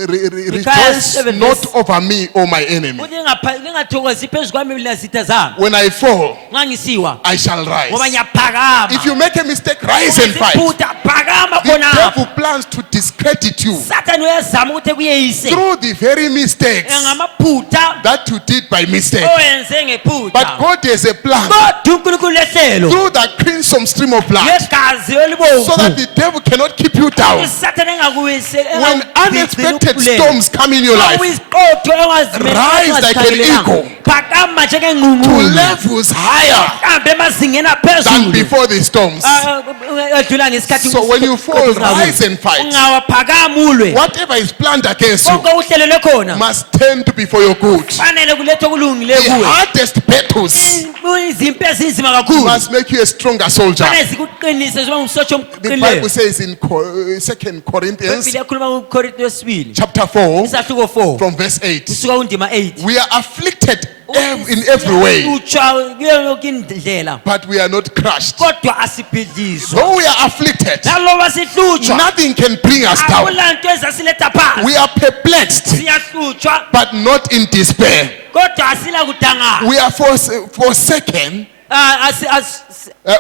rejoice 7 not verse- over me, O my enemy. uthi lingathokozi phezu kwami nazitha zami When I fall, nxa ngisiwa I shall ngoba rise. ngiyaphakama If you make a mistake, rise and fight. Uziphutha, phakama The khonapho devil plans to discredit you sathane uyazama ukuthi ekuyeyise through the very mistakes ngamaphutha that you did by mistake. owenze But ngephutha God has a plan kodwa unkulunkulu lehlelo through the crimson stream of blood, ngegazi so that elibomvu the devil cannot keep you down. isathane When unexpected storms come in your life iziqotho Rise like an eagle. phakama to njengengqungqulu levels higher hambe emazingeni than aphezulu before the storms. edlula ngesikhathi So when you fall, rise and fight. ungawa phakama ulwe Whatever is planned against you konke uhlelo lwekhona must turn to be for your good. fanele kulethwe kulungile The kuwe hardest battles izimpi ezinzima kakhulu must make you a stronger soldier. fanele zikuqinise zibe ngusotsho The Bible omqinileyo says in 2 Corinthians bibili yakhuluma kuKorinto wesibili chapter 4 isahluko 4 from verse 8. kusuka undima 8 We are afflicted in every way, Siyahlutshwa kuyo yonke indlela but we are not crushed. kodwa asibhidlizwa Though we are afflicted, naloba sihlutshwa nothing can bring us down. akulanto ezasiletha phansi We are perplexed, siyahlutshwa but not in despair. kodwa asila kudangala We are forsaken,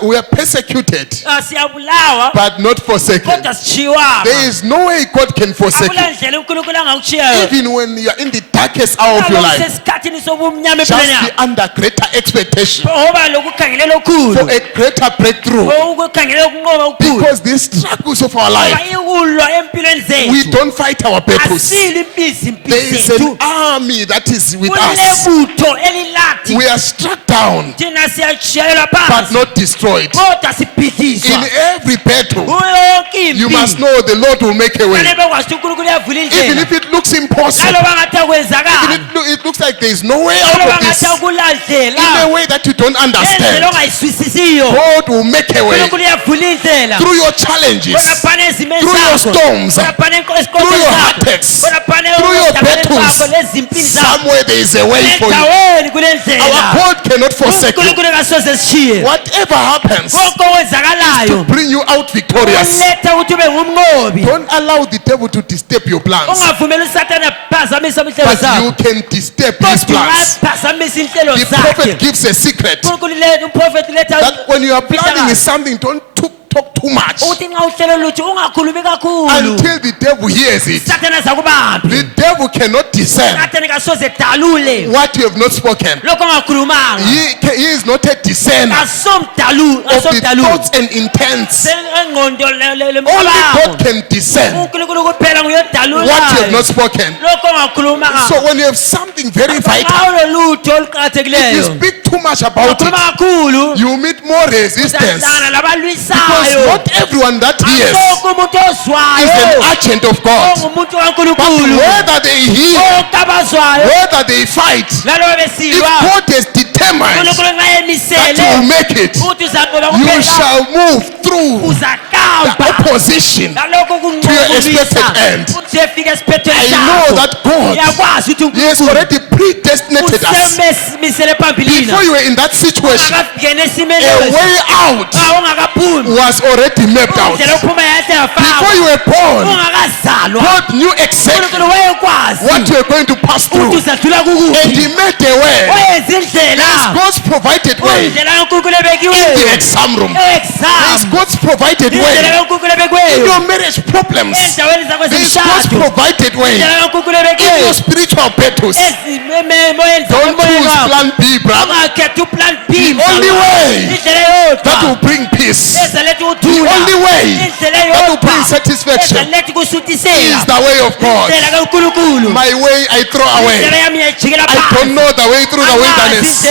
we are persecuted, siyabulawa but not forsaken. kodwa sichiywana There is no way God can forsake you. akula ndlela unkulunkulu angakuchiyayo Even when you are in the darkest hour of your life, usesikhathini sobumnyama just empilweni be yakho under greater expectation ngoba lokukhangelela for okukhulu a greater breakthrough. ukukhangelela ukunqoba okukhulu Because the struggles of our life, ayikulwa empilweni we zethu don't fight our battles. asili impisi There is zethu an army that is with us. kulebutho elilathi We are struck down, thina siyashayelwa but phansi not destroyed. kodwa In sibhidlizwa every battle, kuyonke you impi must know the Lord will make a way. fanele bekwazi ukuthi unkulunkulu uyavula Even indlela if it looks impossible, naloba ngathi even akwenzakala it looks like there is no way out naloba of this, ngathi in akulandlela a way that you don't endlela understand, ongayizwisisiyo God will make a way unkulunkulu uyavula indlela through your challenges, khonaphana ezimeni through your zakho storms, khonaphana through your heartaches, khonaphana through your zakho battles. lezimpini zakho Somewhere there is a way for you. endaweni kule ndlela Our God cannot forsake you. unkulunkulu kasoze sishiye Whatever happens konke to okwenzakalayo bring you out victorious. uletha ukuthi ube ngumnqobi Don't allow the devil to disturb your plans, ungavumeli usathane aphazamise inhlelo but you zakho can disturb his kodwa plans. ungaphazamisa inhlelo The zakhe prophet gives a secret unkulunkulu umphrofethi letha that when you are planning is something, don't talk too much ukuthi nxa uhlelo lutho ungakhulumi kakhulu until the devil hears it. sathane zakubambi The devil cannot discern sathane kasoze dalule what you have not spoken. lokho ongakhulumanga He is not a discerner asomdalu of the thoughts and intents. engqondo Only God can discern uNkulunkulu kuphela nguyodalula what you have not spoken. lokho ongakhulumanga So when you have something very vital, awulolutho if you oluqhakathekileyo speak too much about ukhuluma it, kakhulu you meet more resistance. uzahlangana Because labalwisayo not everyone that hears akukho umuntu is ozwayo an agent of God. ongumuntu But kaNkulunkulu whether they hear, bonke abazwayo whether they fight, laloba if besilwa God has determined uNkulunkulu nxa that you emisele will make it, ukuthi uzaqoba you kuphela shall move through the uzaqamba opposition. nalokho to your expected end. ukuthi efike esiphethweni I know that God, uyakwazi ukuthi He has already predestinated us. usemisele phambilini Before you were in that situation, ungakafike esimeni a way out ungakaphumi was already mapped out. indlela yokuphuma yahle Before you yafakwa were born, ungakazalwa God knew exactly uNkulunkulu wayekwazi what you were going to pass ukuthi through. uzadlula And kukuphi He made a way. wayenza indlela God's provided way indlela kaNkulunkulu in the ebekiweyo exam room. There's exam God's provided indlela way kaNkulunkulu in ebekiweyo your marriage problems. endaweni zakho There's God's zemshado provided way indlela kaNkulunkulu in ebekiweyo your spiritual battles. ezimoyeni Don't choose plan B, brother. ungakhetha uplan B The only way indlela that will yodwa bring peace, ezaletha the ukuthula only way indlela that will bring yodwa satisfaction ezaletha is kusuthisela the way of God. indlela kaNkulunkulu My way I throw indlela away. yami yayijikela I don't know the way through the wilderness.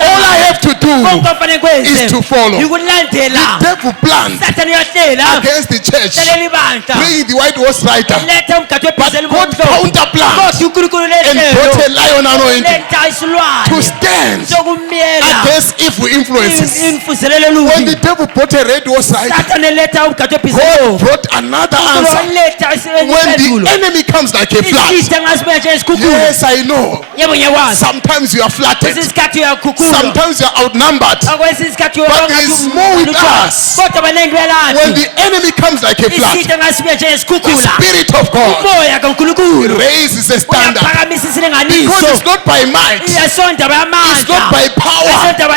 All I have to do is to follow. yikulandela The devil planned sathane uyahlela against the church, hlelela ibandla bringing the white horse rider. letha umgadi But webhizela God counterplanned kodwa uNkulunkulu and brought a lehlelo lion anointing letha isilwane to stand sokumyela against evil influences. imfuzelelo When the lubi devil brought a red horse rider, sathane letha umgadi God webhizela brought another answer. letha When the enemy comes like a flood, isitha ngasibuya nje isikhukhula yes, I know. yebo ngiyakwazi Sometimes you are flattered. kwesinye isikhathi uyakhukhulwa Sometimes you are outnumbered. kwesinye isikhathi But there is more with us. kodwa baningi When belathi the enemy comes like a flood, isitha ngasibuya nje the isikhukhula Spirit of God umoya kaNkulunkulu raises a standard. uyaphakamisa Because isilinganiso it's not by might, iyasonda it's not bayamandla by power, ayasonda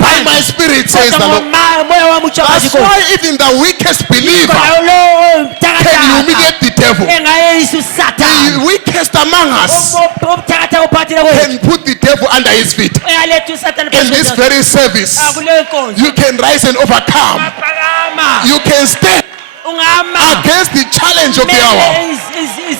by my Spirit, says the Lord. moya wami That's why even the weakest believer lo can humiliate the devil. engayeyisa usathane The weakest among us ubuthakathaka uphathile kwethu can put the devil under his feet. uyaletha usathane In this very service, kuleyo nkonzo you can rise and overcome. phakama You can stand ungama against the challenge of the hour.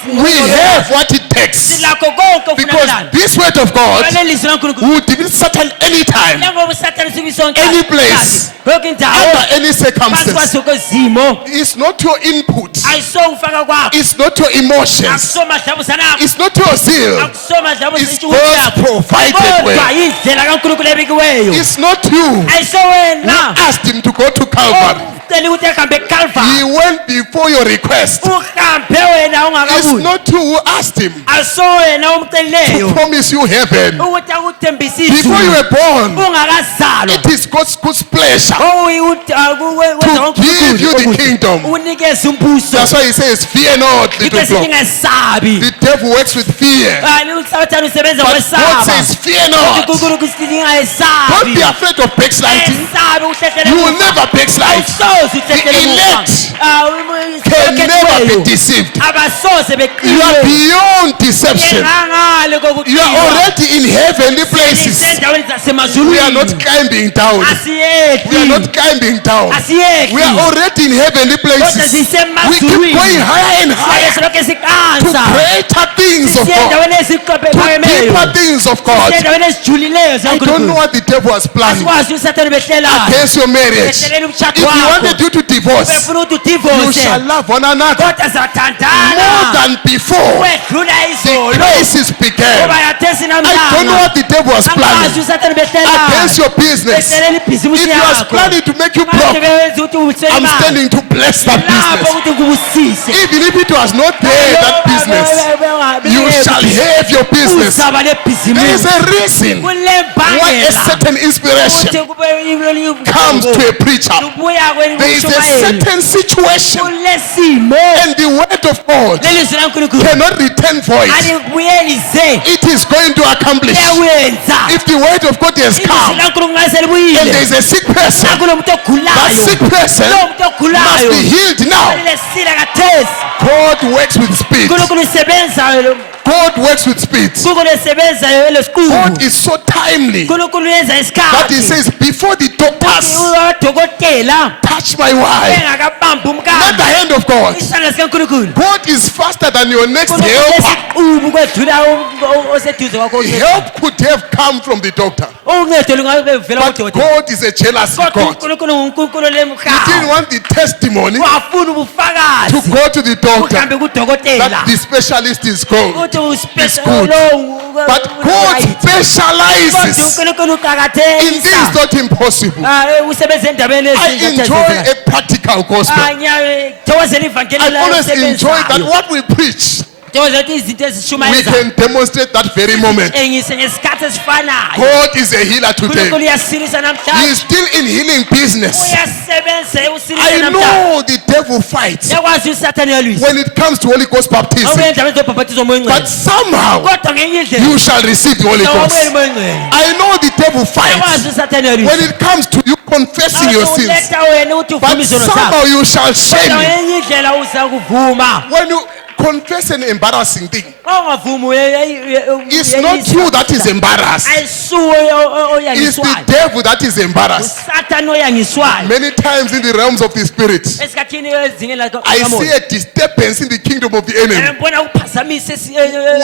We have what it takes. silakho konke Because ofunakalayo this word of God lelizwi laNkulunkulu will defeat Satan anytime, njengoba usathane sibi sonke Any place, yonke indawo under any phansi circumstance. kwaso kwezimo It's not your input. ayisokufaka kwakho It's not your emotions. akusomadlabuzana akho It's not your zeal. akusomadlabuza It's God's provided way. kodwa yindlela kaNkulunkulu ebekiweyo It's not you who ayisowena asked him to go to Calvary. ucela ukuthi ehambe He eCalvary went before your request. uhambe wena It's ungakabuzi not you who asked him asowena to umcelileyo promise you heaven. ukuthi akuthembise Before you izulu were born, ungakazalwa it is God's good pleasure to to give you the kingdom. unikeze umbuso That's why he says, fear not, yikho little flock. singesabi The devil works with fear. usathane usebenza But God kwesaba says, fear not. uNkulunkulu kusithi Don't ningayesabi be afraid of backsliding. esabi uhlehlele You will never backslide. awusoze uhlehlele The elect can never be deceived. abasoze You are beqile beyond deception. ngangale You are already in heavenly places. sendaweni We are zasemazulwini not climbing down. We are asiyeki not climbing down. asiyeki We are already in heavenly kodwa places. We keep sisemazulwini going higher and higher siloke to sikansa greater things of God, siyendaweni to eziqophemeyo deeper things of God. siyendaweni ezijulileyo I don't know zaNkulunkulu what the devil was planning asikwazi usathane behlelayo against your marriage. behlelela If umshado he wakho wanted you to divorce, befuna ukuthi you udivorce shall love one another kodwa more zathandana than before. wedlula The izolo crisis began. ngoba yathesi I don't know namhlanje what the devil was angazi planning usathane behlelayo against your business. behlelela ibhizimusi If he was yakho planning to make you manje broke, bewenza ukuthi uswele I'm imali standing to bless that lapho business. ukuthi ngibusise Even if it was not there, that business, you shall have your business. uzaba There is lebhizimusi a reason why a kulembangela certain inspiration comes to a preacher. There is a certain situation, kulesimo and the word of God lelizwi laNkulunkulu cannot return void. alibuyelize It is going to accomplish. ewenza If the word of God has ilizwi come, laNkulunkulu it and there selibuyile is a sick person, nakulo muntu that ogulayo sick person lo muntu must ogulayo be healed now. fanele sile kathesi God works with speed. unkulunkulu isebenzayo God works with speed. unkulunkulu isebenzayo God elesiqubu is so timely unkulunkulu yenza that he isikhathi says, before the doctors udokotela touch my wife, engakabambi let the umkanda hand of God. isandla sikankulunkulu God is faster than your next unkulunkulu helper. lesiqubu kwedlula oseduze kwakho Help could have come from the doctor, uncedo lungabe vela but kudokotela God is a jealous kodwa God. unkulunkulu ngunkulunkulu He didn't lemhawu want the testimony wafuna to ubufakazi go to the doctor uhambe kudokotela that the specialist is good. uthi good. uspecial But God kodwa specializes unkulunkulu in uqakathekisa things not impossible. usebenza endabeni I enjoy a practical gospel. thokozela ivangeli I always enjoy that what we preach, thokozela ukuthi izinto we ezishumayeza can demonstrate that very moment. engise ngesikhathi esifanayo God is a healer today. unkulunkulu uyasilisa He namhlanje is still in healing business. uyasebenza usilise I namhlanje know the devil fights yakwazi usathane uyalwisa when it comes to Holy Ghost baptism, awubuye endabeni zobhabhathizo umoya but ongcwele somehow kodwa ngenye indlela you shall receive the Holy awubuye Ghost. umoya ongcwele I know the devil fights yakwazi usathane when uyalwisa it comes to you confessing your sins, uletha wena ukuthi but uvume izono somehow zakho you shall kodwa shame. ngenye indlela uza kuvuma When you confess an embarrassing thing, ongavumi it's not you that is embarrassed, ayisuwe it's the oyangiswayo devil that is embarrassed. usathane oyangiswayo Many times in the realms of the spirit, esikhathini ezinye I see a disturbance in the kingdom of the enemy. mbona ukuphazamise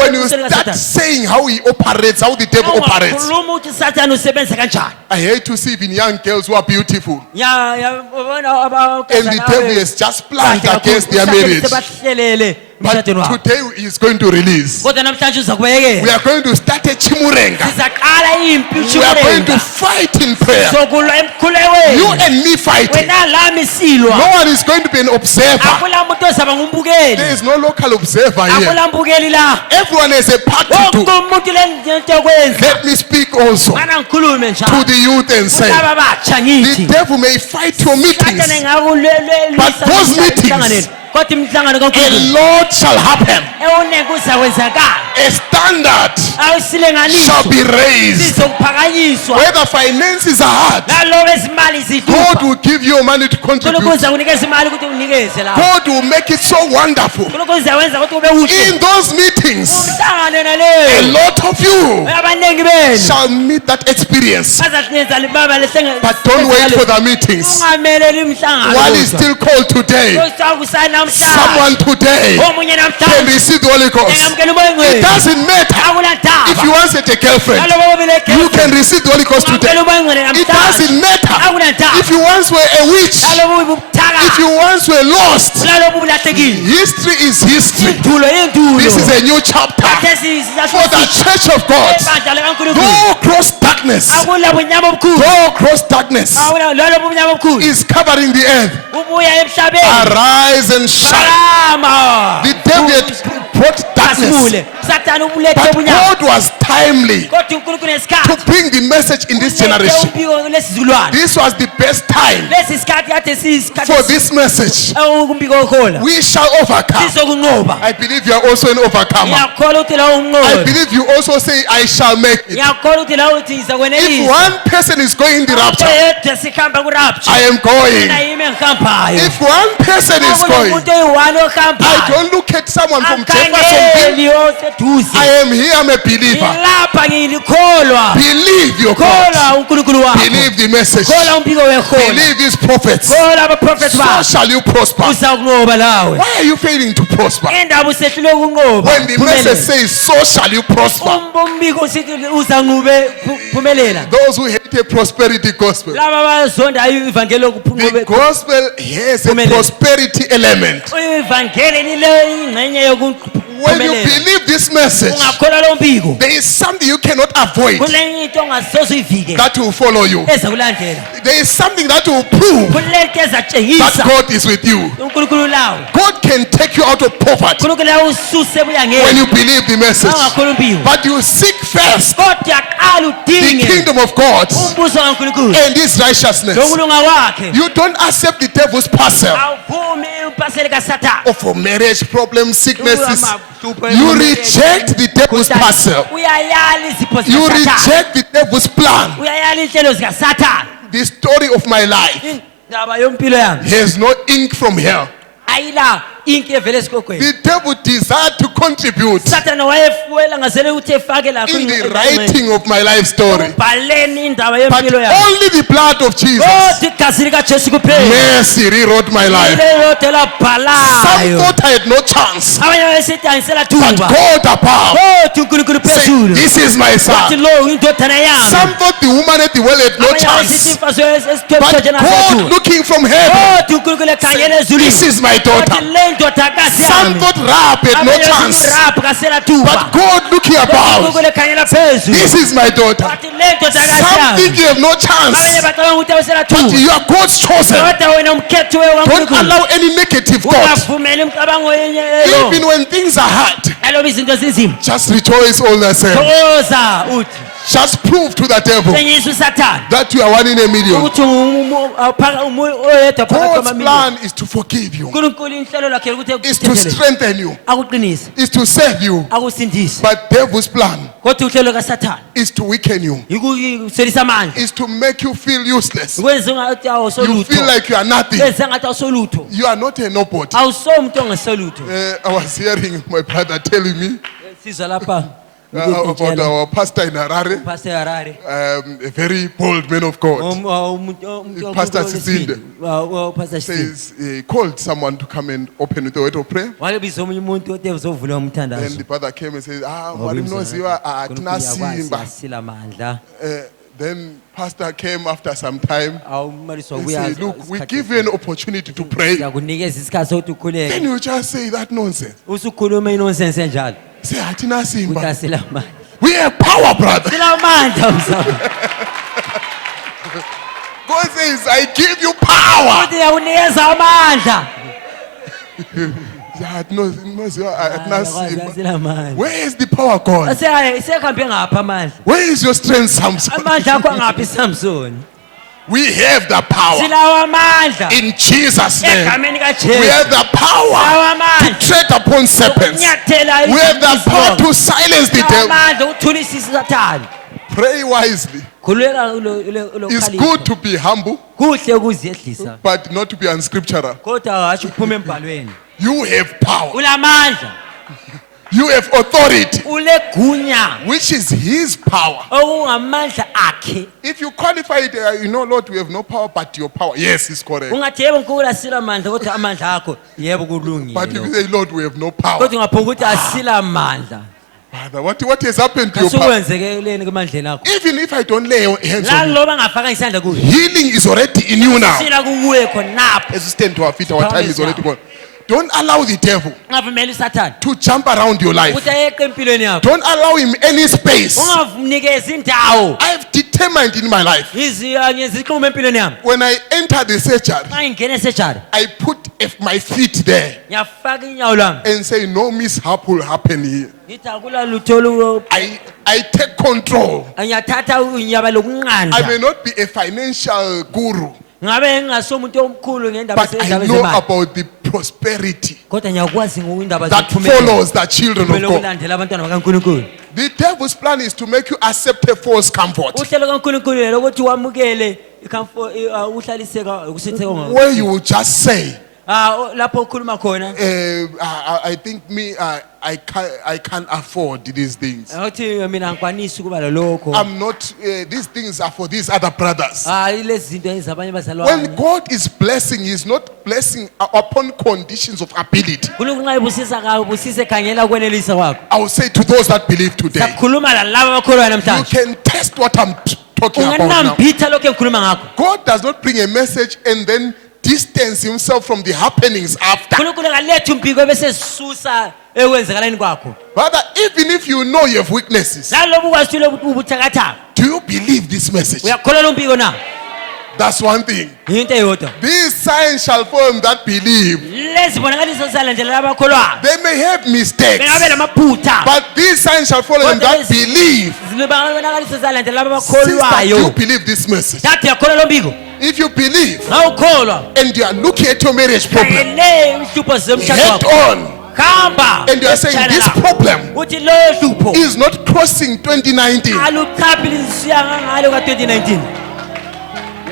When you start saying how he operates, how the devil operates. ungakhuluma ukuthi sathane usebenza kanjani I hate to see even young girls who are beautiful, yabona and the devil has just planned against their marriage. sebahlelele But emshadweni wabo today he is going to release. kodwa namhlanje uza We kubayekela are going to start a chimurenga. sizaqala impi We are going to uchimurenga fight in prayer. sokulwa You emkhulekweni and me fighting. wena lami silwa No one is going to be an observer. akula muntu ozaba ngumbukeli There is no local observer here. akula mbukeli la Everyone has a part to wonke do. umuntu lento yokwenza Let me speak also mana ngikhulume to njalo the youth and say, kulaba batsha the ngithi devil may fight your meetings. sathane ngakulelwisa But those meetings, kodwa imihlangano A kankulunkulu lot shall happen. ewuneke uzakwenzakala A standard shall awusilenganiso be raised. sizokuphakanyiswa Whether finances are hard, naloku ezimali God zidupha will give you money to unkulunkulu contribute. uzakunikeza imali ukuthi unikeze lapho God will make it so wonderful. unkulunkulu uzawenza ukuthi kube kuhle In those meetings, umhlangano a naleyo lot of you abaningi benu shall meet that experience. bazasineza libaba But don't wait for the meetings. ungameleli imihlangano One is still called today. Someone today omunye can namhlanje receive the Holy Ghost. engamkela umoya It ongcwele doesn't matter akulantaba if you want a girlfriend. You can receive the Holy Ghost today. It doesn't matter if you once were a witch. If you once were lost. History is history. This is a new chapter for the church of God. Go across darkness. Go across darkness is covering the earth. Arise and shine. The devil had brought darkness, but God was timely to bring the message in this generation. This was the best time for this message. We shall overcome. I believe you are also an overcomer. I believe you also say, I shall make it. If one person is going in the rapture, I am going. If one person is going, I don't look at someone from Jeffersonville. I am here, I'm a believer. Believe your God. Believe the message. Believe these prophets. So shall you prosper. Why are you failing to prosper? When the message says, so shall you prosper. Those who hate a prosperity gospel. The gospel has a prosperity element. When you believe this message, there is something you cannot avoid that will follow you. There is something that will prove that God is with you. God can take you out of poverty when you believe the message. But you seek first the kingdom of God and his righteousness. You don't accept the devil's parcel. ipasele kaSathane. or for marriage problems, sicknesses. Amahlupho You emulweni. reject the devil's parcel. Uyayala izipho You zikaSathane. reject the devil's plan. Uyayala inhlelo zikaSathane. The story of my life Indaba yompilo yami has no ink from hell. ayila inki evela esikogweni. The devil desired to contribute Sathane wayefuwela ngasele ukuthi efake lakho in the ingxenye. writing of my life story. Ubhaleni indaba But yempilo yami. only the blood of Jesus, Kodwa igazi likaJesu kuphela. mercy, rewrote my life. Ile yodwa Some labhalayo. thought I had no chance, Abanye besithi angisela but thuba. God above Kodwa uNkulunkulu said, phezulu. this is my Wathi son. lo indodana yami. Some thought the woman at the well had no Abanye besithi chance, imfazi esithweni but nje God nasethu. looking from heaven Kodwa uNkulunkulu ekhangele said, this ezulwini. is my Wathi daughter. le ndodakazi Some yami. thought Rahab had no Abanye chance, besithi Rahabu kasela but thuba. God looking above, uNkulunkulu ekhangela phezulu. this is my daughter. Wathi le ndodakazi Some yami. think you have no Abanye chance, bacabanga ukuthi awusela but thuba. you are God's chosen. Kodwa wena umkhethiwe Don't kaNkulunkulu. allow any negative thoughts. Ungavumeli imicabango yenye eyo. Even when things are hard, Aloba izinto zinzima. just rejoice all the same. Thokoza uthi Just prove to the devil sengisa uSathane that you are one in a million. ukuthi awuphaka oyedwa phakathi God's kwamamiliyoni. plan is to forgive you, uNkulunkulu inhlelo lakhe ukuthi is to strengthen you, akuqinise, is to save you. akusindise. But devil's plan Kodwa uhlelo kaSathane is to weaken you, ikuselisa amandla. is to make you feel useless. Ukwenza ungathi You awusolutho. feel like you are nothing. Kwenza ngathi awusolutho. You are not a nobody. Awusomuntu ongesolutho. I was hearing my brother telling me Sizwa lapha about our pastor in Harare, Pastor Harare. a very bold man of God. Pastor Sisinde. Pastor Sisinde. Says he called someone to come and open with a word of prayer. Walebiza omunye umuntu othi uzovula And umthandazo. the brother came and said, Marimnoziwa atina simba. Sila mandla. Then pastor came after some time. Awumaliso He ubuya. said, look, we give you an opportunity to pray. Siyakunikeza isikhathi sokuthi ukhuleke. Then you just say that nonsense. Usukhuluma inonsense enjalo. Say, atina Ukuthi simba. asila mandla. We have power, brother. Sila mandla mzaba. God says, I give you power. Uthi yakunikeza amandla. Atina simba. Sila mandla. Where is the power gone? Sekhambe ngapha amandla. Where is your strength, Samson? Amandla akho ngaphi Samson? We have the power Silawa amandla. in Jesus' name. Egameni We kaJesu. have the power Silawa to amandla. tread upon serpents. Nyathela We have the power to silence the devil. amandla uthulisisa uSathane. Pray wisely. Khuleka It's good to be humble, kuhle ukuzehlisa. but not to be unscriptural. Kodwa asho uphuma embhalweni. You have power. Ulamandla. You have authority, Ulegunya which is his power. okungamandla akhe. If you qualify it, Lord, we have no power, but your power. Yes, it's correct. Ungathi yebo nkulu asila amandla kodwa amandla akho yebo But if you kulungile. say, Lord, we have no power. Kodwa ungaphonga ukuthi asila amandla. Father, what has happened to your power? Asukwenzekeleni kumandleni akho. Even if I don't lay hands on you, Laloba ngafaka isandla kuwe. healing is already in you now. Sila kuwe khonapho. As we stand to our feet, our time is already gone. Don't allow the devil Ungavumeli uSathane to jump around your life. ukuthi ayeqe empilweni yakho. Don't allow him any space. Ungavunikeza indawo. I have determined in my life, Ngiziqhuma empilweni yami. when I enter the surgery, Xa ngingena esejari, I put my feet there ngiyafaka inyawo lami. and say, no mishap will happen here. Ngithi akula lutho I take control. ngiyathatha unyaba I may lokunqanda. not be a financial guru, Ngabe ngingasomuntu omkhulu ngendaba but I zendaba know zemali. about the prosperity Kodwa ngiyakwazi ngokundaba that zokuphumela. follows the children of Kumele God. ukulandela abantwana bakaNkulunkulu. The devil's plan is to make you accept a false comfort, Uhlelo kaNkulunkulu lelo ukuthi wamukele uhlaliseka ukusitheka ngakho. where you will just say, Lapho ukhuluma khona I think I can't afford these things. ngathi mina ngikwanisi ukuba lokho. I'm not, these things are for these other brothers. Lezi zinto ezabanye When bazalwane. God is blessing, He's not blessing upon conditions of ability. uNkulunkulu nxa ebusisa kabi ubusise khangela ukwenelisa kwakho. I will say to those that believe today, Sakhuluma lalabo abakholwayo you namhlanje. can test what I'm talking about now. Unganambitha lokho engikhuluma ngakho. God does not bring a message and then distance Himself from the happenings after. uNkulunkulu akaletha umbiko bese sisusa ekwenzekaleni kwakho. Rather, even if you know you have weaknesses, Nalobo ukwazi ubuthakathaka. do you believe this message? Uyakholwa lo mbiko na? That's one thing. Into eyodwa. These signs shall follow them that believe. Lezi bonakaliso zalandela abakholwayo. They may have mistakes, Bengabe lamaphutha. but these signs shall follow them that believe. Bonakaliso zalandela Sister, do you abakholwayo. believe this message? Thathi yakholwa lo mbiko. If you believe Nxa ukholwa and you are looking at your marriage problem khangele inhlupho zomshado head wakho. on, Hamba. and you are saying this Lapho. problem Uthi lo hlupho is not crossing 2019, aluchaphile lisiya ngalo ka-2019.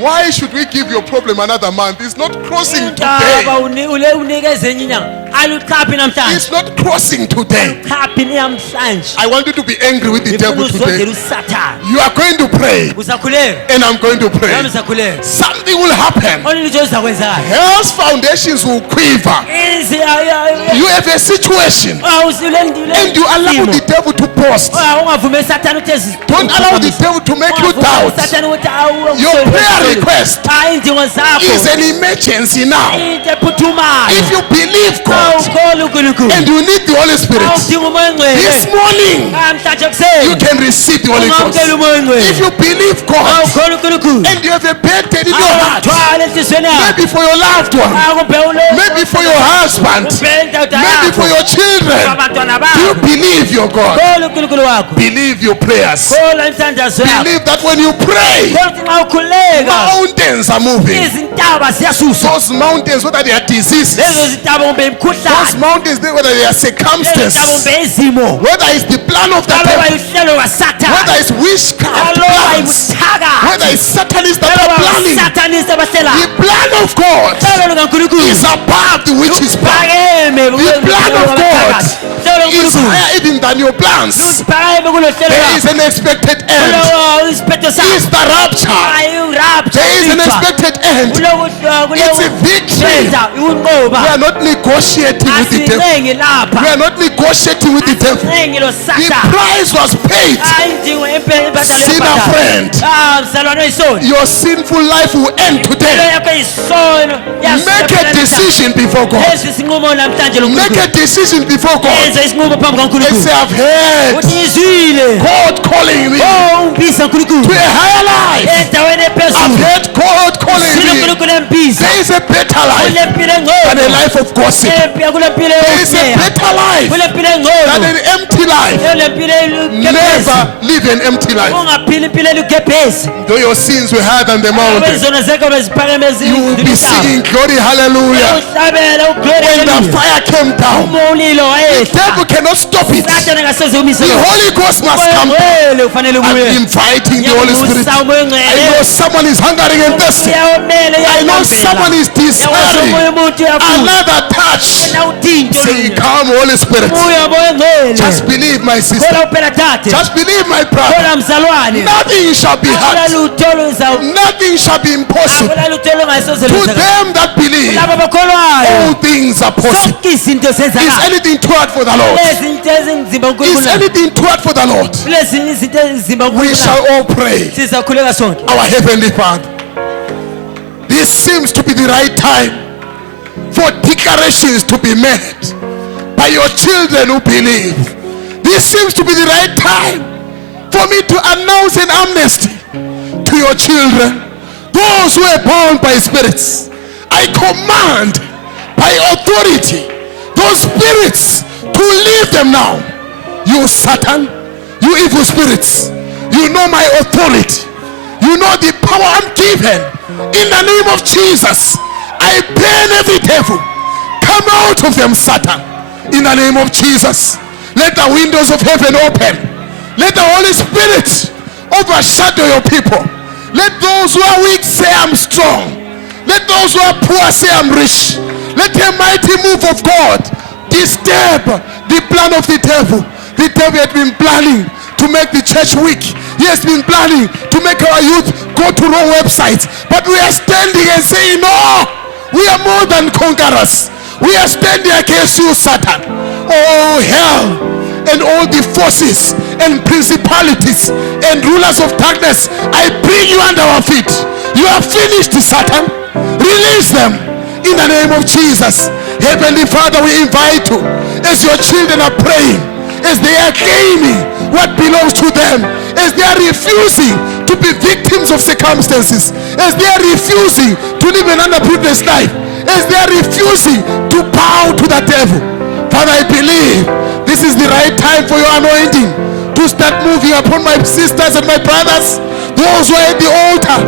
why should we give your problem another month? It's not crossing Indaba today. unikeze enye inyanga aluchaphi namhlanje. It's not crossing today. Chaphi namhlanje. I want you to be angry with the Ngifuna devil uzondele today. uSathane. You are going to pray, Uzakhuleka. and I'm going to Nami pray. uzakhuleka. Something will happen. Olulutho luzakwenzakala. Hell's foundations will quiver. You have a situation, and you allow the devil to boast. ungavumeli Sathane ukuthi Don't allow the devil to make you doubt. Your prayer request indingo zakho is an emergency now. into ephuthumayo. If you believe God Awukholwa uNkulunkulu. and you need the Holy Spirit, Awudinga umoya this ongcwele. morning Namhlanje you kuseni. can receive the Holy Ghost. Ungamkela umoya ongcwele. If you believe God Awukholwa uNkulunkulu. and you have a burden in your heart, Awuthwala enhliziyweni yakho. maybe for your loved one, maybe for your husband, maybe for your children, abantwana do you bakho. believe your God? Kholwa uNkulunkulu wakho. Believe your prayers. Kholwa imithandazo yakho. Believe that when you pray, Kholwa ukuthi nxa ukhuleka mountains are moving. izintaba ziyasuswa. Those mountains, whether they are diseases, Lezo zintaba kumbe those imikhuhlane. mountains, whether they are Lezo circumstances, zintaba kumbe izimo. whether it's the plan of the Aloba devil, uhlelo whether lwaSathane. it's witchcraft Aloba plans, ibuthakathi. whether it's Satanists that are Aloba planning, uSathaniste abahlelayo. the plan of God Uhlelo lukaNkulunkulu is above the witch's plan. luphakeme The plan of God Uhlelo is lukaNkulunkulu higher even than your plans. luphakeme kulo hlelo There is lakho. an expected end. Kulo isiphetho Is sakho. the rapture. Hayi urapture. There is an expected end. It's a victory. We are not negotiating with the devil. asincengi We lapha are not negotiating with the devil. asincengi lo The Sathane. price was paid. Hayi indingo impatalo Sinner friend. mzalwane oyisoni. Your sinful life will end Impilo today. yakho isono. Make a decision before God. Lesi sinqumo namhlanje lo Make a decision before God. Enza isinqumo phambi And kaNkulunkulu. say, I've heard Uthi ngizwile. God calling me to Ungibisa uNkulunkulu. a higher life. Endaweni I've ephezulu. heard God calling Silo me. uNkulunkulu embisa. There is a better life Kulempilo than a engcono. life of gossip. Kulempilo There is a yokuseya. better life Kulempilo than engcono. an empty life. Kulempilo elugebhezi. Never live an empty life. Ungaphili impilo elugebhezi. Though your sins were higher than the mountain, Abezono zakho beziphakeme you will be singing glory, hallelujah. uhlabela uglory When the hallelujah. fire came down, Umlilo the devil wayehla. cannot stop it. Sathane ngaseze umise The lo. Holy Ghost must Umoya come. ongcwele ufanele I'm ubuye. inviting the Holy Spirit. Uyamusa umoya I ongcwele. know someone is hungering and thirsty. Uyawomele, I know uyawulambela. someone is Uyakwazi umoya desiring umuntu uyafuna. another touch. Na uthinto Say, olunye. come, Holy Spirit. Umoya ongcwele. Just believe, my sister. Khola uphela tate. Just believe, my brother. Khola mzalwane. Nothing shall be Akula hard. lutho olunza- Nothing shall be impossible. akula lutho olungasoze To lwenzakale. them that believe, Labo abakholwayo. all things are possible. Zonke izinto Is zenzakala. anything too hard for the Lord? Lezi zinto ezinzima Is uNkulunkulu. anything too hard for the Lord? Lezi izinto ezinzima We uNkulunkulu. shall all pray. Sizakhuleka sonke. Our Heavenly Father, this seems to be the right time for declarations to be made by your children who believe. This seems to be the right time for me to announce an amnesty to your children, those who are born by spirits. I command by authority those spirits to leave them now. You Satan, you evil spirits, you know my authority. You know the power I'm given. In the name of Jesus, I ban every devil. Come out of them, Satan. In the name of Jesus, let the windows of heaven open. Let the Holy Spirit overshadow your people. Let those who are weak say I'm strong. Let those who are poor say I'm rich. Let the mighty move of God disturb the plan of the devil. The devil had been planning to make the church weak. He has been planning to make our youth go to wrong websites. But we are standing and saying, no, we are more than conquerors. We are standing against you, Satan. Oh, hell and all the forces and principalities and rulers of darkness, I bring you under our feet. You are finished, Satan. Release them in the name of Jesus. Heavenly Father, we invite you as your children are praying, as they are claiming what belongs to them, as they are refusing to be victims of circumstances, as they are refusing to live an underprivileged life, as they are refusing to bow to the devil. Father, I believe this is the right time for your anointing to start moving upon my sisters and my brothers, those who are at the altar,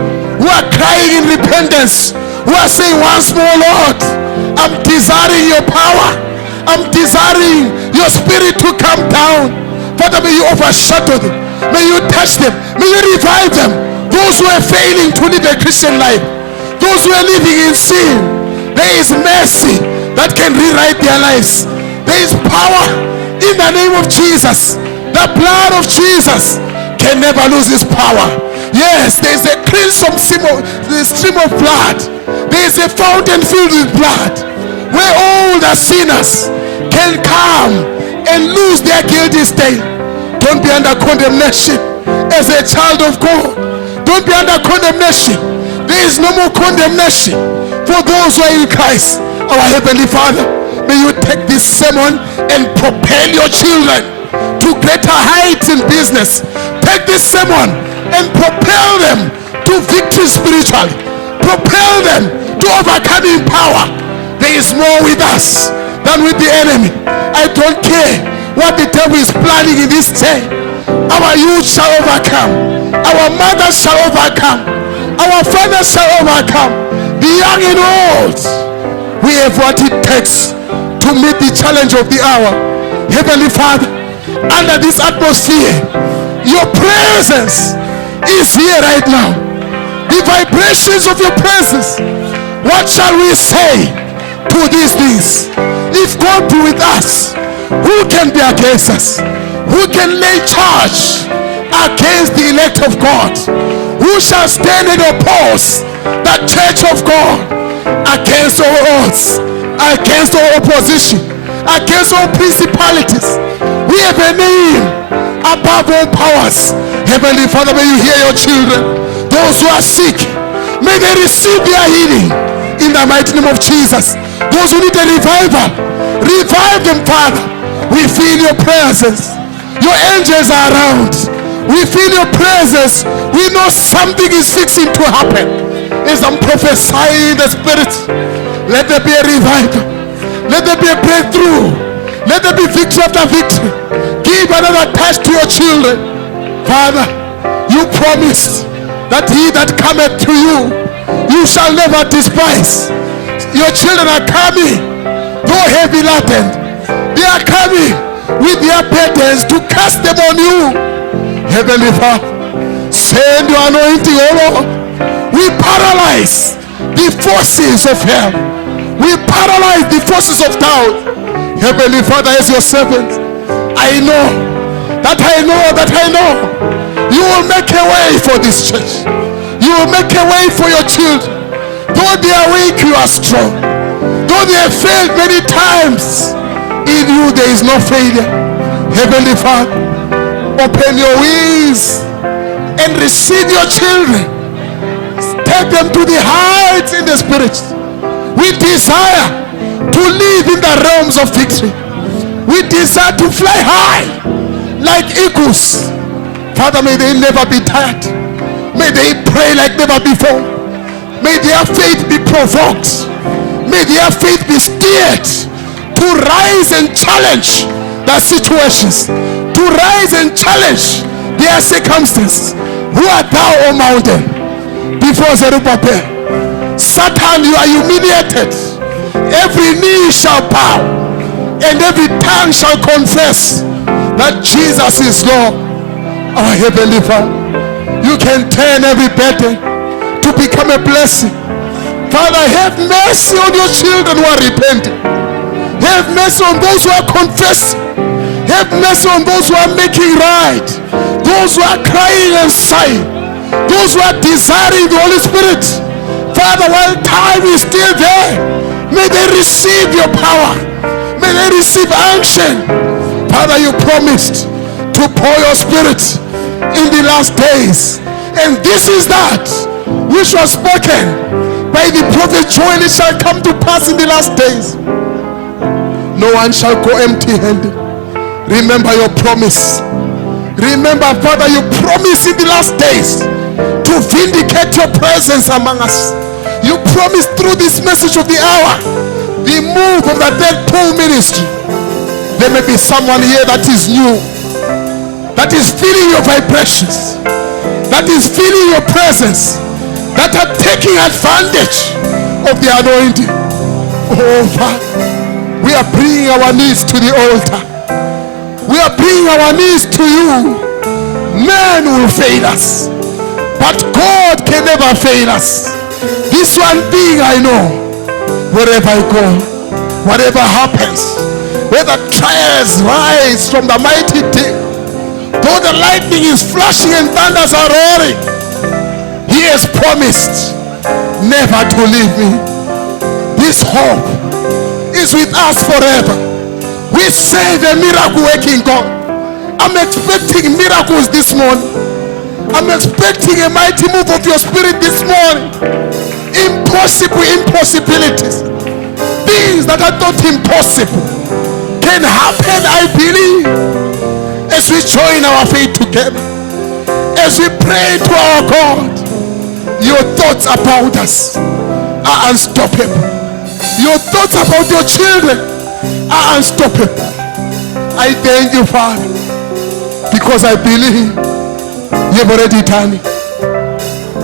who are crying in repentance, who are saying once more, Lord, I'm desiring your power. I'm desiring your spirit to come down. Father, may you overshadow them. May you touch them. May you revive them. Those who are failing to live a Christian life, those who are living in sin, there is mercy that can rewrite their lives. There is power in the name of Jesus. The blood of Jesus can never lose its power. Yes, there is a crimson stream of blood. There is a fountain filled with blood where all the sinners can come and lose their guilty stain. Don't be under condemnation as a child of God. Don't be under condemnation. There is no more condemnation for those who are in Christ. Our Heavenly Father, may you take this sermon and propel your children to greater heights in business. Take this sermon and propel them to victory spiritually. Propel them to overcoming power. There is more with us than with the enemy. I don't care what the devil is planning in this day. Our youth shall overcome. Our mothers shall overcome. Our fathers shall overcome. The young and old. We have what it takes to meet the challenge of the hour. Heavenly Father, under this atmosphere, your presence is here right now. The vibrations of your presence. What shall we say to these things? If God be with us, who can be against us? Who can lay charge against the elect of God? Who shall stand and oppose the church of God? Against all odds, against all opposition, against all principalities. We have a name above all powers. Heavenly Father, may you hear your children. Those who are sick, may they receive their healing in the mighty name of Jesus. Those who need a revival, revive them, Father. We feel your presence. Your angels are around. We feel your presence. We know something is fixing to happen. As I'm prophesying in the Spirit, let there be a revival. Let there be a breakthrough. Let there be victory after victory. Give another touch to your children. Father, you promised that he that cometh to you, you shall never despise. Your children are coming, though heavy laden. They are coming with their burdens to cast them on you. Heavenly Father, send your anointing, O Lord. We paralyze the forces of hell. We paralyze the forces of doubt. Heavenly Father, as your servant, I know you will make a way for this church. You will make a way for your children. Though they are weak, you are strong. Though they have failed many times, in you there is no failure. Heavenly Father, open your wings and receive your children. Take them to the heights in the Spirit. We desire to live in the realms of victory. We desire to fly high like eagles. Father, may they never be tired. May they pray like never before. May their faith be provoked. May their faith be steered to rise and challenge their situations, to rise and challenge their circumstances. Who art thou, O mountain? Before Zerubbabel, Satan, you are humiliated. Every knee shall bow and every tongue shall confess that Jesus is Lord. Our Heavenly Father, you can turn every burden to become a blessing. Father, have mercy on your children who are repenting. Have mercy on those who are confessing. Have mercy on those who are making right. Those who are crying and sighing. Those who are desiring the Holy Spirit. Father, while time is still there, may they receive your power. May they receive unction. Father, you promised to pour your Spirit in the last days. And this is that which was spoken by the prophet Joel. It shall come to pass in the last days. No one shall go empty-handed. Remember your promise. Remember, Father, you promised in the last days to vindicate your presence among us. You promised through this message of the hour, the move of the Deadpool ministry. There may be someone here that is new, that is feeling your vibrations, that is feeling your presence, that are taking advantage of the anointing. Oh Father, we are bringing our needs to the altar. We are bringing our needs to you. Man will fail us, but God can never fail us. This one thing I know, wherever I go, whatever happens, whether trials rise from the mighty deep, though the lightning is flashing and thunders are roaring, he has promised never to leave me. This hope is with us forever. We serve a miracle working God. I'm expecting miracles this morning. I'm expecting a mighty move of your spirit this morning. Impossibilities, things that I thought impossible can happen, I believe, as we join our faith together, as we pray to our God. Your thoughts about us are unstoppable. Your thoughts about your children are unstoppable. I thank you, Father, because I believe you have already done it.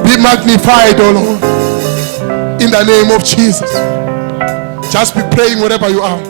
Be magnified, O Lord, in the name of Jesus. Just be praying wherever you are.